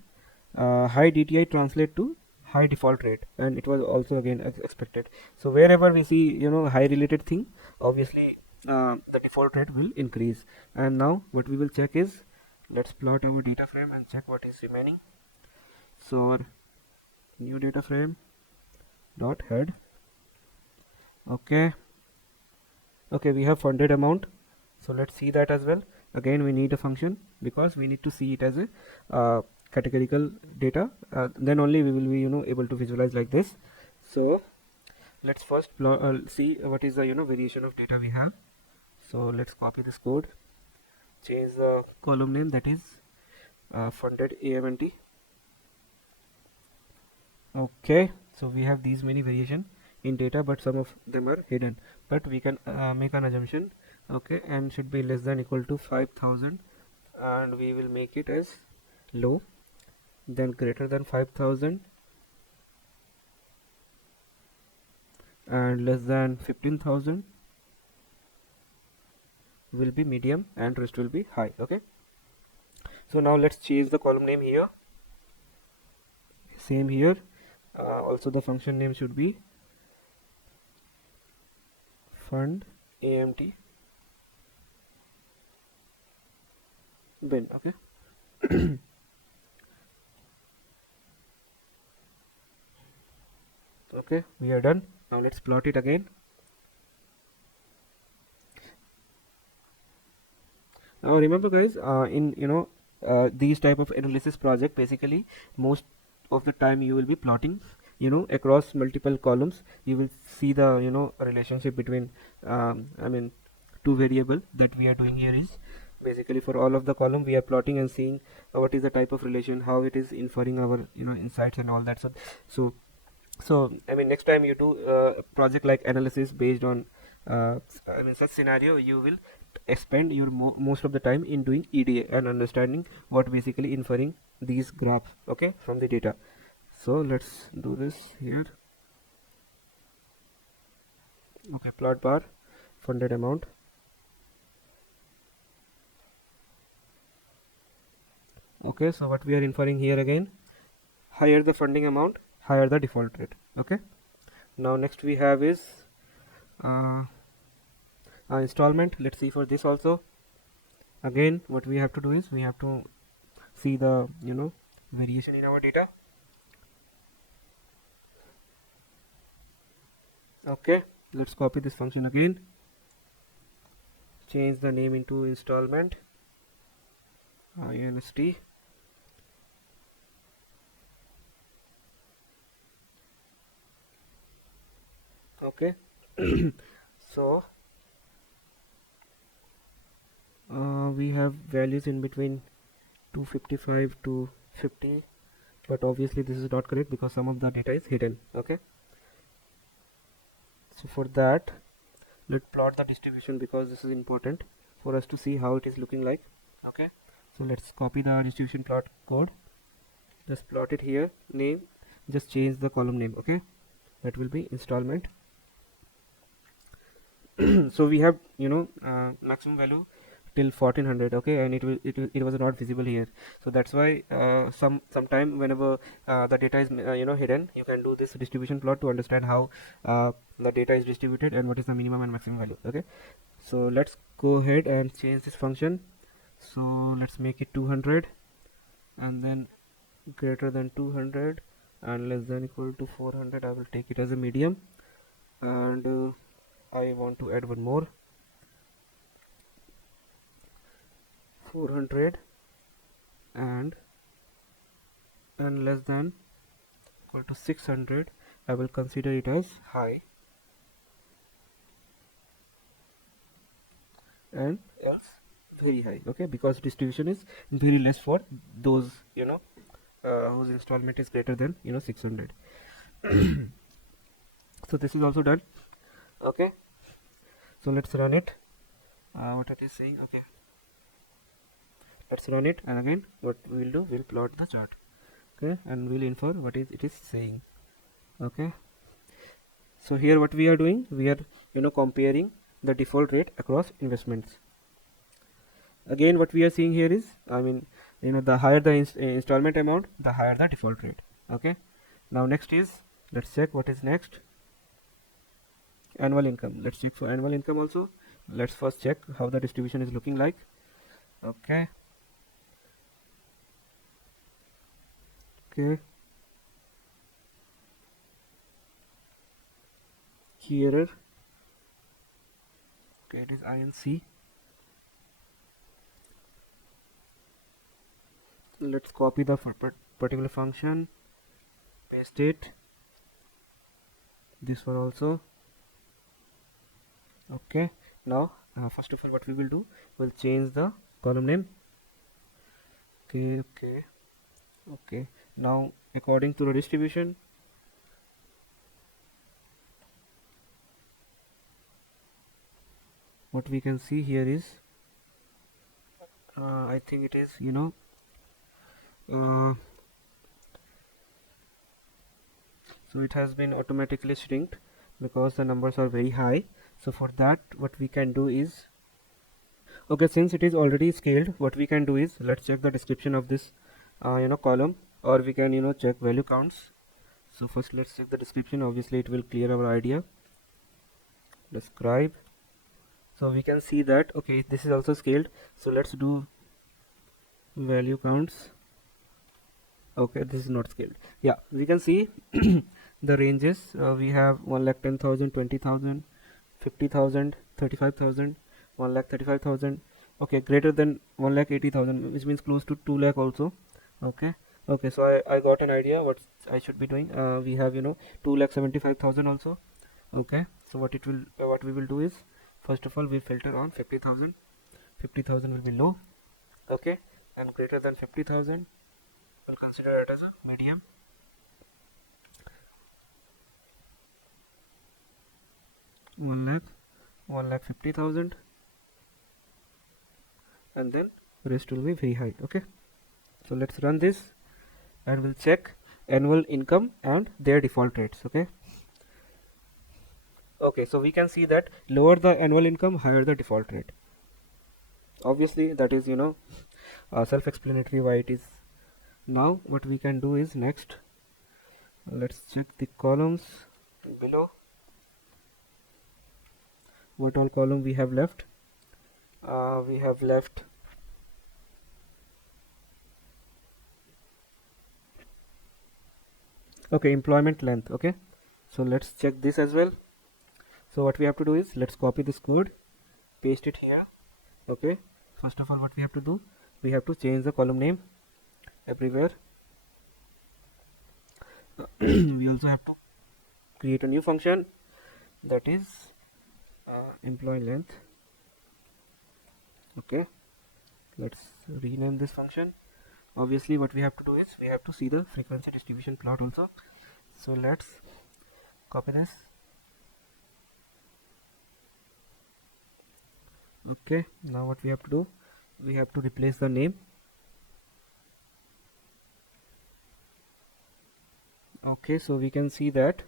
high DTI translate to high default rate, and it was also again expected. So wherever we see high related thing, obviously the default rate will increase. And now what we will check is, let's plot our data frame and check what is remaining. So our new data frame dot head. Okay, we have funded amount, so let's see that as well. Again we need a function, because we need to see it as a categorical data, then only we will be able to visualize like this. So let's first see what is the variation of data we have. So let's copy this code change the column name, that is funded AMNT. Okay, so we have these many variation in data, but some of them are hidden, but we can make an assumption. Okay, and should be less than equal to 5,000, and we will make it as low, then greater than 5,000, and less than 15,000 will be medium, and rest will be high. Okay, so now let's change the column name here. Same here. Also the function name should be fund AMT bin. Okay. Okay, we are done. Now let's plot it again. Now remember guys, in these type of analysis project, basically most of the time you will be plotting across multiple columns. You will see the relationship between I mean two variable that we are doing here is basically for all of the column we are plotting and seeing what is the type of relation, how it is inferring our insights and all that. So I mean next time you do a project like analysis based on such scenario, you will spend your most of the time in doing EDA and understanding what basically inferring these graphs, okay, from the data. So let's do this here. Okay, plot bar funded amount. Okay, so what we are inferring here again, higher the funding amount, higher the default rate. Okay, now next we have is uh, installment. Let's see for this also. Again what we have to do is we have to see the variation in our data. Okay, let's copy this function again, change the name into installment inst. Okay. So we have values in between 255 to 50, but obviously this is not correct because some of the data is hidden. Okay, so for that let's plot the distribution because this is important for us to see how it is looking like. Okay, so let's copy the distribution plot code, just plot it here, name, just change the column name. Okay, that will be installment. So we have maximum value till 1400. Okay, and it was not visible here, so that's why sometime whenever the data is hidden, you can do this distribution plot to understand how the data is distributed and what is the minimum and maximum value. Okay, so let's go ahead and change this function. So let's make it 200, and then greater than 200 and less than equal to 400. I will take it as a medium, and I want to add one more, 400 and less than equal to 600. I will consider it as high, and else very high. Okay, because distribution is very less for those whose installment is greater than 600. So this is also done. Okay, so let's run it. What it is saying. Okay, let's run it, and again what we will do, we'll plot the chart. Okay, and we'll infer what is it is saying. Okay, so here what we are doing, we are comparing the default rate across investments. Again what we are seeing here is, I mean the higher the installment amount, the higher the default rate. Okay, now next is, let's check what is next. Annual income. Let's check for annual income also. Let's first check how the distribution is looking like. Okay, okay, key error. Okay, it is INC. Let's copy the particular function, paste it, this one also. Okay, now first of all what we will do, we'll change the column name. Okay. Now according to the distribution, what we can see here is I think it is uh, so it has been automatically shrinked because the numbers are very high. So for that, what we can do is, okay, since it is already scaled, what we can do is, let's check the description of this column, or we can check value counts. So first let's check the description. Obviously it will clear our idea. Describe. So we can see that, okay, this is also scaled. So let's do value counts. Okay, this is not scaled. Yeah, we can see the ranges. We have 1,10,000, 20,000, 50,000, 35,000, 1,35,000. Okay, greater than 1,80,000, which means close to 2 lakh also. Okay. Okay, so I got an idea what I should be doing. We have 2,75,000 also. Okay, so what we will do is, first of all we filter on 50,000. 50,000 will be low. Okay, and greater than 50,000 we'll consider it as a medium. 1 lakh, 1,50,000, and then rest will be very high. Okay, so let's run this and we'll check annual income and their default rates. Okay, so we can see that lower the annual income, higher the default rate. Obviously that is self-explanatory why it is. Now what we can do is, next let's check the columns below. What all column we have left? We have left okay, employment length. Okay, so let's check this as well. So what we have to do is, let's copy this code, paste it here. Okay, first of all what we have to do, we have to change the column name everywhere. We also have to create a new function, that is employee length. Okay, let's rename this function. Obviously what we have to do is, we have to see the frequency distribution plot also. So let's copy this. Okay, now what we have to do, we have to replace the name. Okay, so we can see that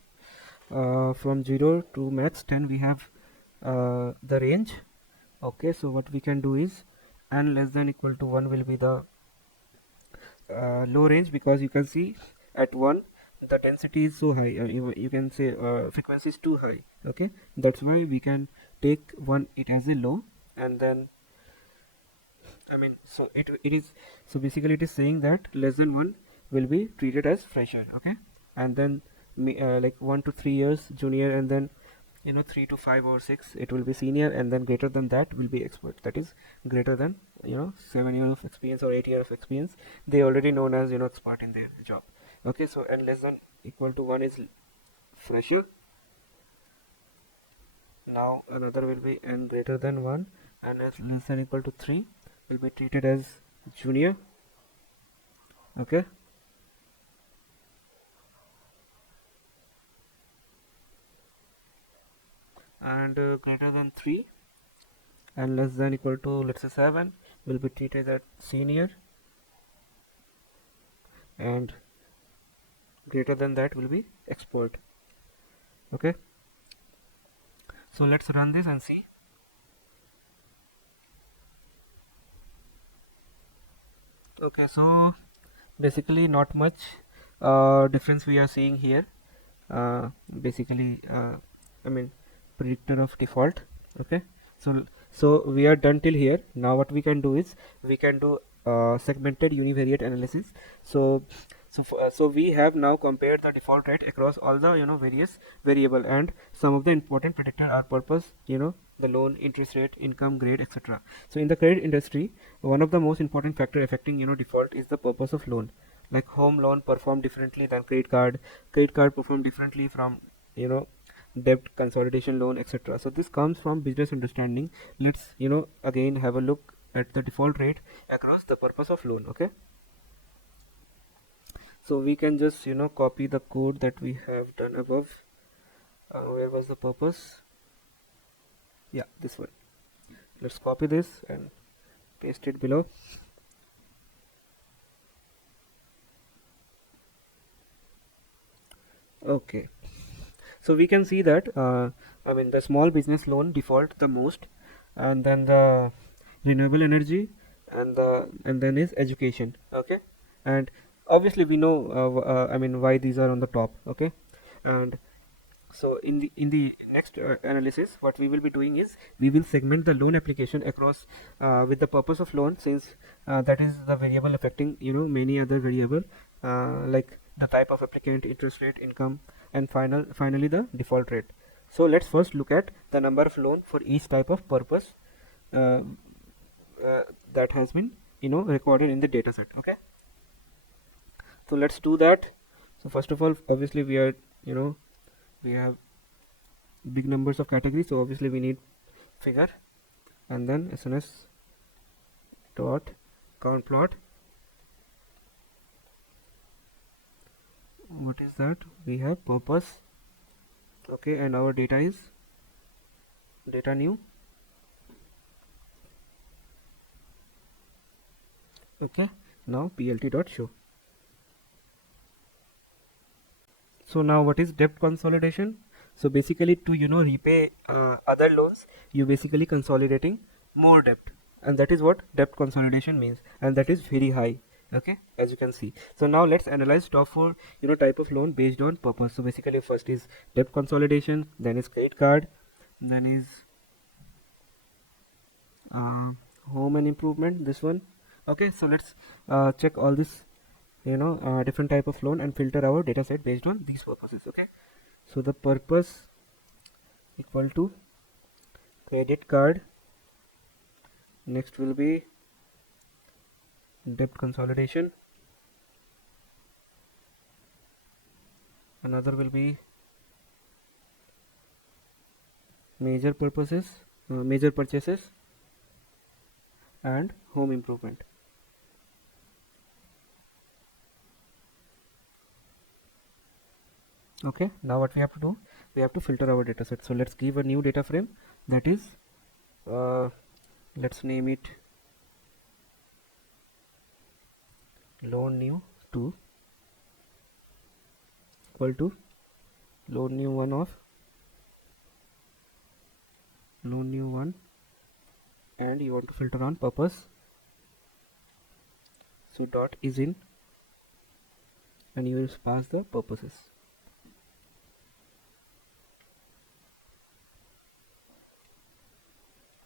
from 0 to max 10 we have the range. Okay, so what we can do is, n less than equal to 1 will be the low range, because you can see at 1 the density is so high, you can say frequency is too high. Okay, that's why we can take 1 it as a low, and then so it is, so basically it is saying that less than 1 will be treated as fresher. Okay, and then like 1 to 3 years junior, and then 3 to 5 or 6 it will be senior, and then greater than that will be expert. That is greater than 7 years of experience or 8 years of experience, they already known as expert in their job. Okay, so n less than equal to 1 is fresher. Now another will be n greater than 1, and s less than equal to 3 will be treated as junior. Okay, and greater than 3 and less than equal to, let's say, 7 will be treated as senior, and greater than that will be expert. Okay, so let's run this and see. Okay, so basically not much difference we are seeing here. Basically predictor of default. Okay, so we are done till here. Now what we can do is, we can do segmented univariate analysis. So we have now compared the default rate across all the various variable, and some of the important predictor are purpose, the loan, interest rate, income, grade, etc. So in the credit industry, one of the most important factor affecting default is the purpose of loan. Like home loan perform differently than credit card perform differently from debt consolidation loan, etc. So this comes from business understanding. Let's again have a look at the default rate across the purpose of loan. Okay, so we can just copy the code that we have done above. Where was the purpose? Yeah, this one. Let's copy this and paste it below. Okay, so we can see that the small business loan default the most, and then the renewable energy, and then is education. Okay, and obviously we know why these are on the top. Okay, and so in the next analysis, what we will be doing is we will segment the loan application across with the purpose of loan, since that is the variable affecting many other variable, like the type of applicant, interest rate, income, and finally the default rate. So let's first look at the number of loan for each type of purpose uh, that has been recorded in the data set. Okay, so let's do that. So first of all, obviously we have big numbers of categories, so obviously we need figure, and then SNS dot count plot. What is that? We have purpose. Okay, and our data is data new. Okay, now plt dot show. So now what is debt consolidation? So basically to repay other loans, you basically consolidating more debt, and that is what debt consolidation means, and that is very high. Okay, as you can see. So now let's analyze top four type of loan based on purpose. So basically first is debt consolidation, then is credit card, then is uh, home and improvement, this one. Okay, so let's check all this different type of loan and filter our data set based on these purposes. Okay, so the purpose equal to credit card, next will be debt consolidation, another will be major purchases, and home improvement. Okay, now what we have to do, we have to filter our data set. So let's give a new data frame, that is let's name it loan new 2 equal to loan new 1 of loan new 1, and you want to filter on purpose. So dot is in, and you will pass the purposes.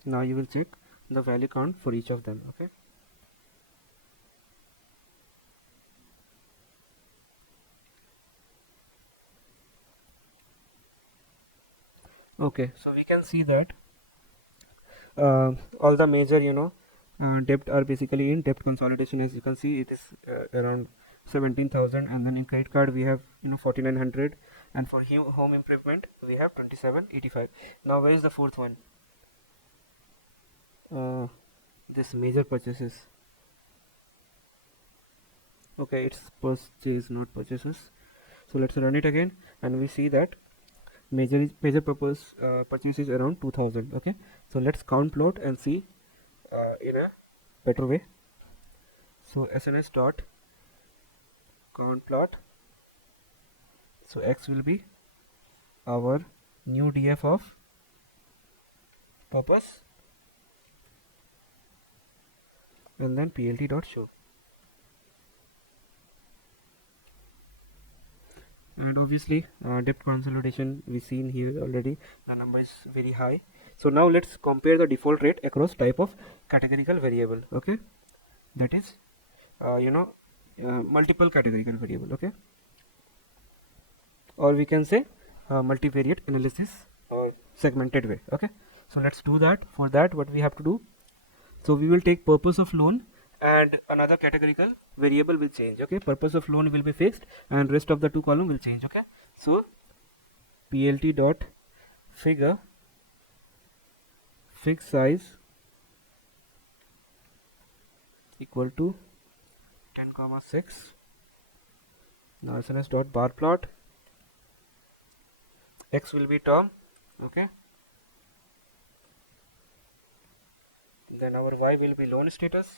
Now you will check the value count for each of them. Okay, okay, so we can see that all the major debt are basically in debt consolidation. As you can see, it is around 17,000, and then in credit card we have 4,900, and for home improvement we have 2785. Now where is the fourth one? This major purchases. Okay, it's purchase, not purchases. So let's run it again, and we see that major purpose purchase is around 2000. Okay, so let's count plot and see in a better way. So SNS dot count plot, so x will be our new df of purpose, and then plt dot show. And obviously depth consolidation we seen here already, the number is very high. So now let's compare the default rate across type of categorical variable. Okay, that is multiple categorical variable. Okay, or we can say multivariate analysis or segmented way. Okay, so let's do that. For that, what we have to do, so we will take purpose of loan, and another categorical variable will change. Okay, purpose of loan will be fixed, and rest of the two column will change. Okay, so plt dot figure fixed size equal to 10 comma 6. Now SNS dot bar plot, x will be term, okay, then our y will be loan status,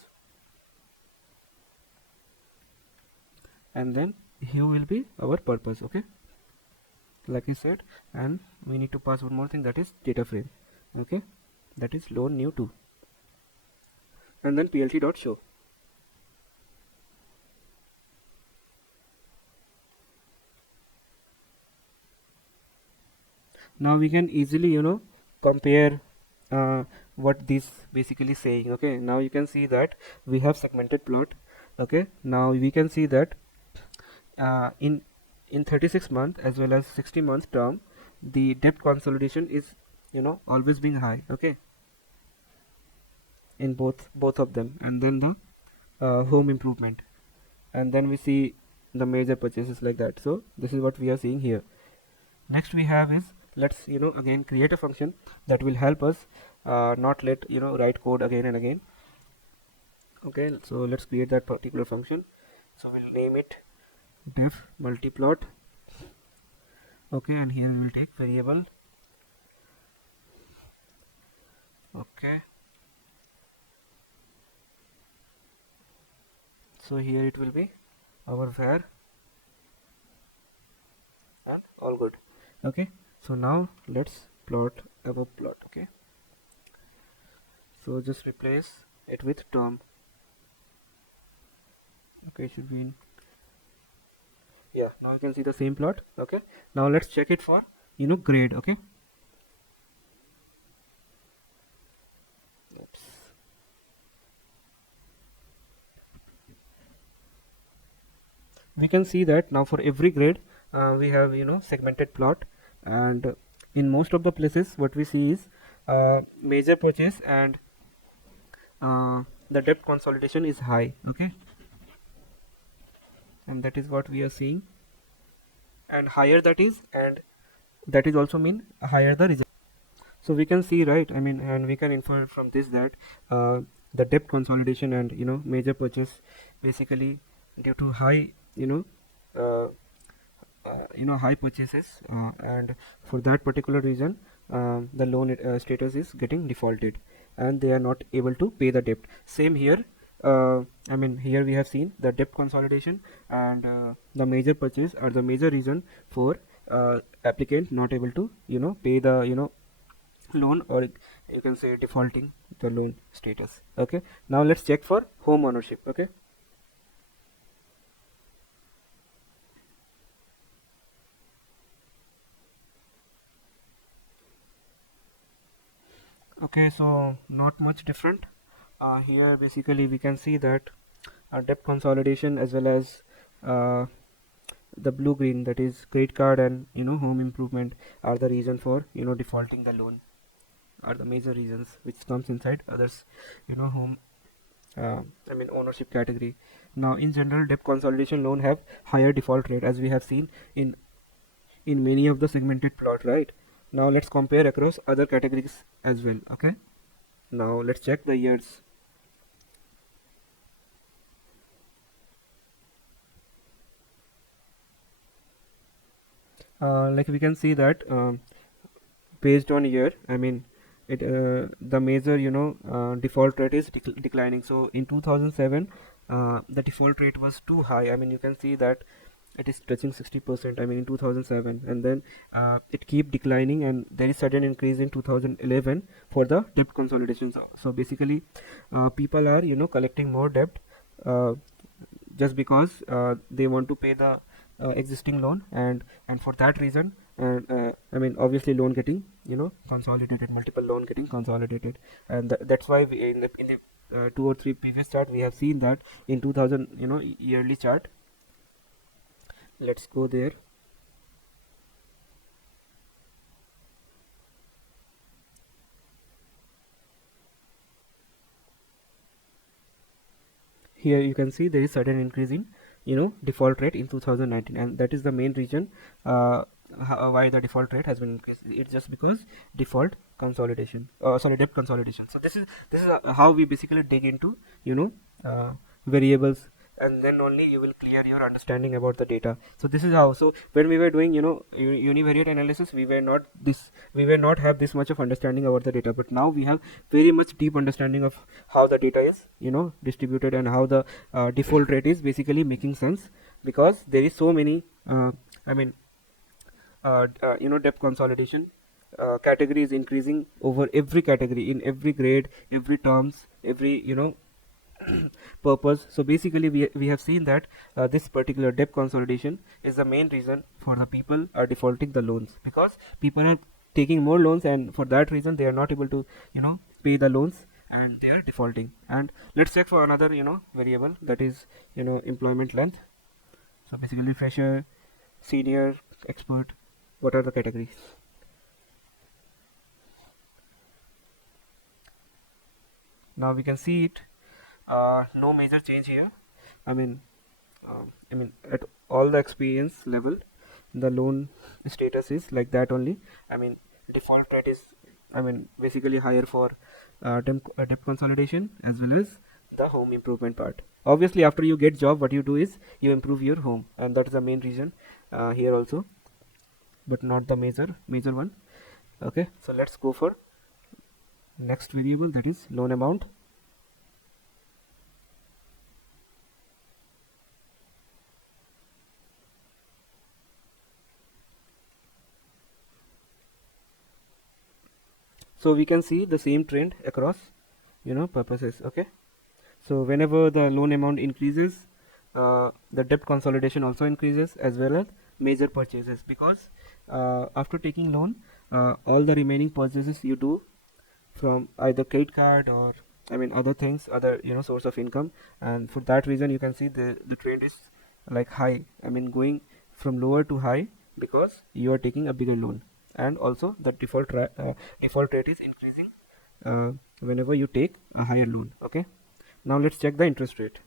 and then hue will be our purpose, okay, like I said. And we need to pass one more thing, that is data frame, okay, that is loan new 2, and then plt dot show. Now we can easily compare what this basically saying, okay. Now you can see that we have segmented plot, okay. Now we can see that in 36 month as well as 60 month term, the debt consolidation is always being high, okay, in both of them. And then the home improvement, and then we see the major purchases like that. So this is what we are seeing here. Next we have is, let's again create a function that will help us not let write code again and again, okay. So let's create that particular function. So we'll name it def multiplot, okay, and here we will take variable, okay. So here it will be our var, and all good, okay. So now let's plot our plot, okay. So just replace it with term, okay. It should be in, yeah, now you can see the same plot, okay. Now let's check it for grade, okay. Oops. We can see that now for every grade we have segmented plot, and in most of the places what we see is major purchase and the debt consolidation is high, okay, and that is what we are seeing. And higher that is, and that is also mean higher the result. So we can see, right, I mean, and we can infer from this that the debt consolidation and major purchase basically due to high uh, high purchases, and for that particular reason the loan status is getting defaulted and they are not able to pay the debt. Same here, I mean, here we have seen the debt consolidation and the major purchase are the major reason for applicant not able to pay the loan, or you can say defaulting the loan status, okay. Now let's check for home ownership, okay. Okay, so not much different. Here basically we can see that debt consolidation as well as uh, the blue green, that is credit card and home improvement, are the reason for defaulting the loan, are the major reasons which comes inside others home I mean ownership category. Now in general debt consolidation loan have higher default rate, as we have seen in many of the segmented plot, right. Now let's compare across other categories as well, okay. Now let's check the years. Like we can see that based on year, I mean it the major default rate is declining. So in 2007 the default rate was too high. I mean you can see that it is touching 60%, I mean in 2007, and then it keep declining and there is sudden increase in 2011 for the debt consolidation. So basically people are collecting more debt uh, just because they want to pay the existing loan, and for that reason, and I mean obviously loan getting consolidated, multiple loan getting consolidated, and that's why we in the 2 or 3 previous chart we have seen that in 2000 yearly chart. Let's go there. Here you can see there is sudden increase in default rate in 2019, and that is the main reason why the default rate has been increased. It's just because default consolidation, sorry, debt consolidation. So this is how we basically dig into, you know, variables, and then only you will clear your understanding about the data. So this is how. So when we were doing, you know, univariate analysis, we were not have this much of understanding about the data, but now we have very much deep understanding of how the data is, you know, distributed, and how the default rate is basically making sense, because there is so many I mean you know, depth consolidation category is increasing over every category, in every grade, every terms, every, you know, purpose. So basically we have seen that this particular debt consolidation is the main reason for the people are defaulting the loans, because people are taking more loans, and for that reason they are not able to, you know, pay the loans, and they are defaulting. And let's check for another, you know, variable, that is, you know, employment length. So basically fresher, senior, expert, what are the categories? Now we can see it, no major change here. I mean, at all the experience level, the loan status is like that only. I mean, default rate is, I mean, basically higher for debt consolidation as well as the home improvement part. Obviously, after you get job, what you do is you improve your home, and that is the main reason here also, but not the major one. Okay, so let's go for next variable, that is loan amount. So we can see the same trend across, you know, purposes. Okay, so whenever the loan amount increases, the debt consolidation also increases, as well as major purchases, because after taking loan, all the remaining purchases you do from either credit card or, I mean, other things, other, you know, source of income, and for that reason you can see the trend is like high, I mean, going from lower to high, because you are taking a bigger loan, and also the default rate is increasing uh, whenever you take a higher loan. Okay, now let's check the interest rate.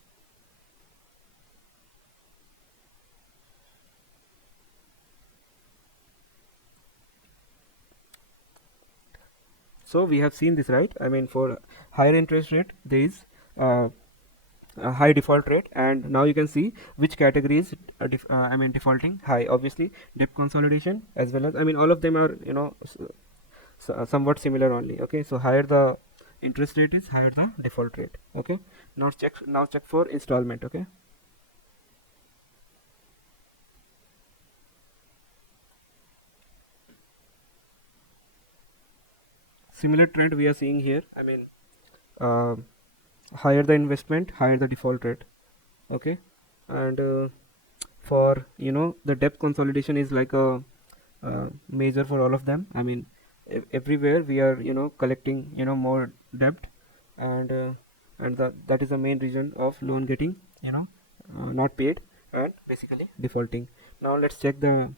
So we have seen this, right? I mean, for higher interest rate there is uh, a high default rate, and now you can see which category is I mean, defaulting high. Obviously debt consolidation, as well as, I mean, all of them are, you know, somewhat similar only. Okay, so higher the interest rate is, higher the default rate. Okay, now check for installment. Okay, similar trend we are seeing here. I mean, uh, higher the investment, higher the default rate. Okay, and for, you know, the debt consolidation is like a major for all of them. I mean, everywhere we are, you know, collecting, you know, more debt, and that is the main reason of loan getting, you know, not paid, and basically defaulting. Now let's check the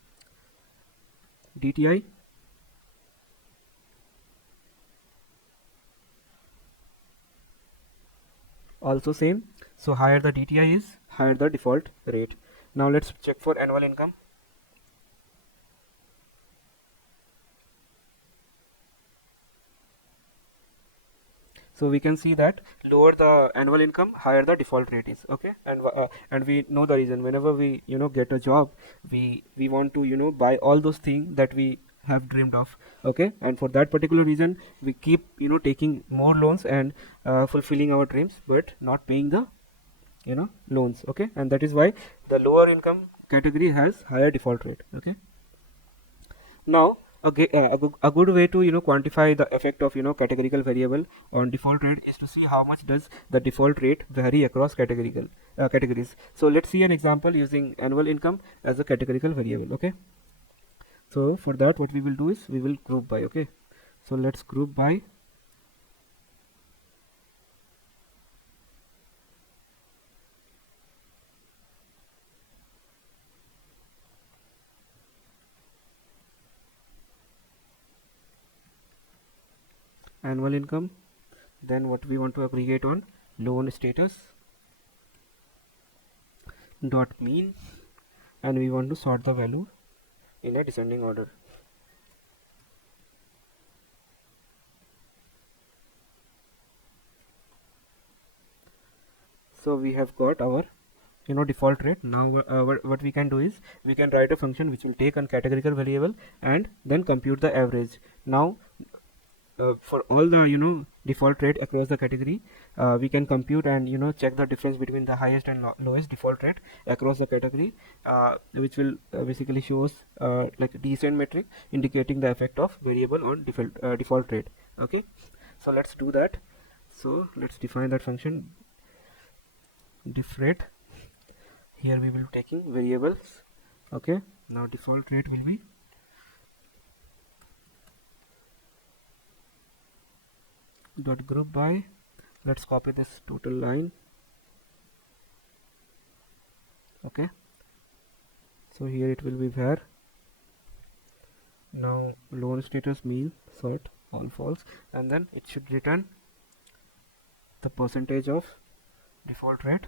DTI. Also same. So higher the DTI is, higher the default rate. Now let's check for annual income. So we can see that lower the annual income, higher the default rate is. Okay, and we know the reason. Whenever we, you know, get a job, we want to, you know, buy all those things that we have dreamed of. Okay, and for that particular reason we keep, you know, taking more loans, and fulfilling our dreams, but not paying the, you know, loans. Okay, and that is why the lower income category has higher default rate. Okay, now a good way to, you know, quantify the effect of, you know, categorical variable on default rate is to see how much does the default rate vary across categorical categories. So let's see an example using annual income as a categorical variable. Okay, so for that what we will do is we will group by. Okay, so let's group by annual income, then what we want to aggregate on loan status dot mean, and we want to sort the value in a descending order. So we have got our default rate. Now what we can do is we can write a function which will take a categorical variable and then compute the average. Now for all the default rate across the category, we can compute and check the difference between the highest and lowest default rate across the category, which will basically shows like descent metric indicating the effect of variable on default rate. Okay, so let's do that. So let's define that function diff rate. Here we will be taking variables. Okay, now default rate will be dot group by, let's copy this total line. Okay, so here it will be var. Now loan status mean sort all false, and then it should return the percentage of default rate,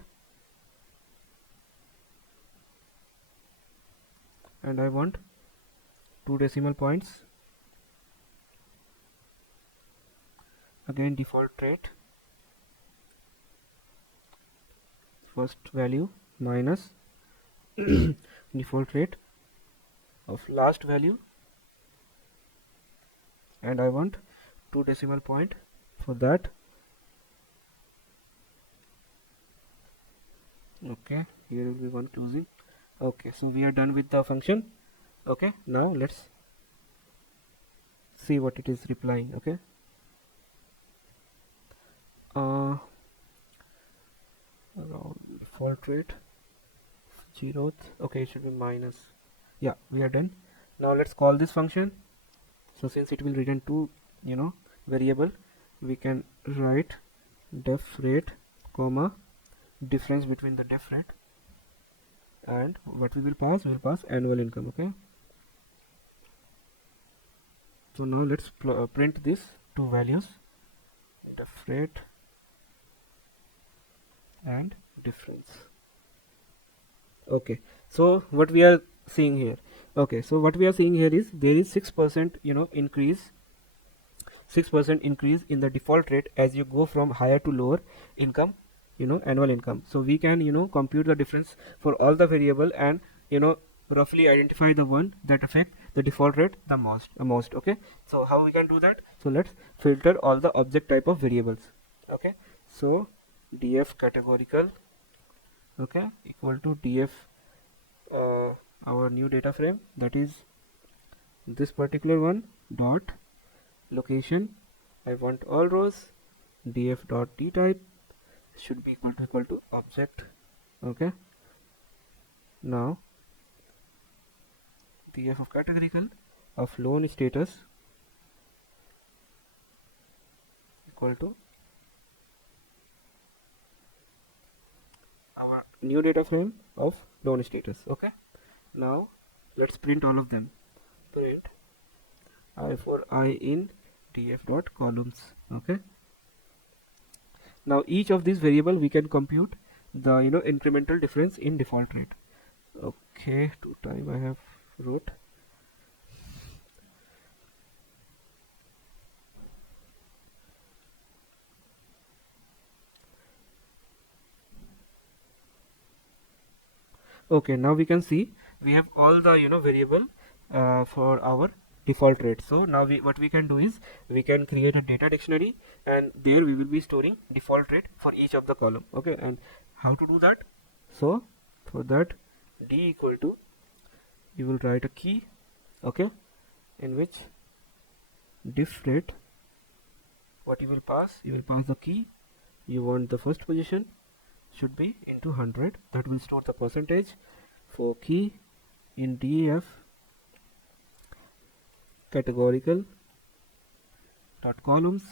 and I want 2 decimal points. Again default rate first value minus default rate of last value, and I want 2 decimal point for that. Okay, here will be one closing. Okay, so we are done with the function. Okay, now let's see what it is replying. Okay, around default rate 0th. Okay, it should be minus. Yeah, we are done. Now let's call this function. So since it will return two variable, we can write def rate comma difference between the def rate, and what we will pass annual income. Okay, so now let's print these two values, def rate and difference. Okay, so what we are seeing here, okay, so what we are seeing here is there is 6% increase, 6% increase in the default rate as you go from higher to lower income, annual income. So we can compute the difference for all the variable and roughly identify the one that affect the default rate the most. Okay, so how we can do that? So let's filter all the object type of variables. Okay, so df categorical, okay, equal to df our new data frame, that is this particular one, dot location. I want all rows. Df dot d type should be equal to object. Okay, now df of categorical of loan status equal to our new data frame of loan status. Okay, now let's print all of them. Print I for I in df dot columns. Okay, now each of these variable we can compute the incremental difference in default rate. Okay, two time I have wrote. Okay, now we can see we have all the variable for our default rate. So now what we can do is we can create a data dictionary, and there we will be storing default rate for each of the column. Okay, and how to do that? So for that, d equal to, you will write a key, okay, in which diff rate, what you will pass the key you want. The first position should be into 100, that will store the percentage for key in df categorical dot columns.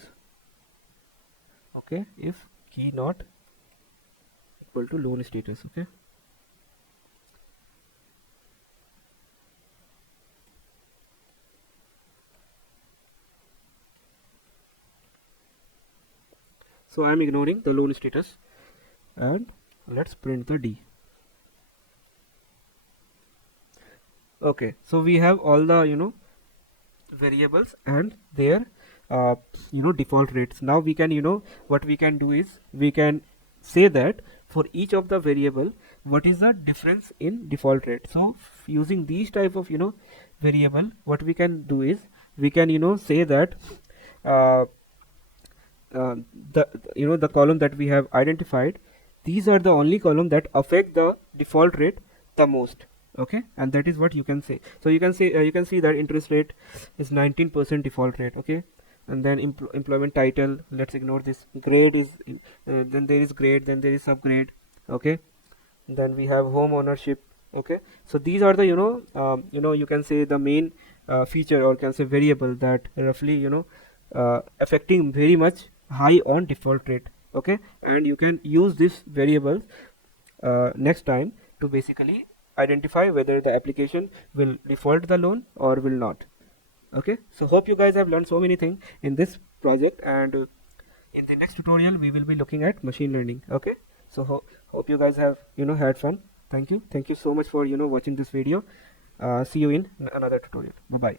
Okay, if key not equal to loan status. Okay, so I am ignoring the loan status, and let's print the d. Okay, so we have all the variables and their uh, default rates. Now we can what we can do is we can say that for each of the variable what is the difference in default rate. So using these type of variable, what we can do is we can say that uh, uh, the the column that we have identified, these are the only column that affect the default rate the most. Okay, and that is what you can say. So you can say you can see that interest rate is 19% default rate. Okay, and then employment title, let's ignore this. Grade is then there is grade, then there is subgrade. Okay, then we have home ownership. Okay, so these are the you can say the main feature, or can say variable that roughly affecting very much high on default rate. Okay, and you can use this variable next time to basically identify whether the application will default the loan or will not. Okay, so hope you guys have learned so many things in this project, and in the next tutorial we will be looking at machine learning. Okay, so hope you guys have had fun. Thank you so much for watching this video. See you in another tutorial. Bye bye.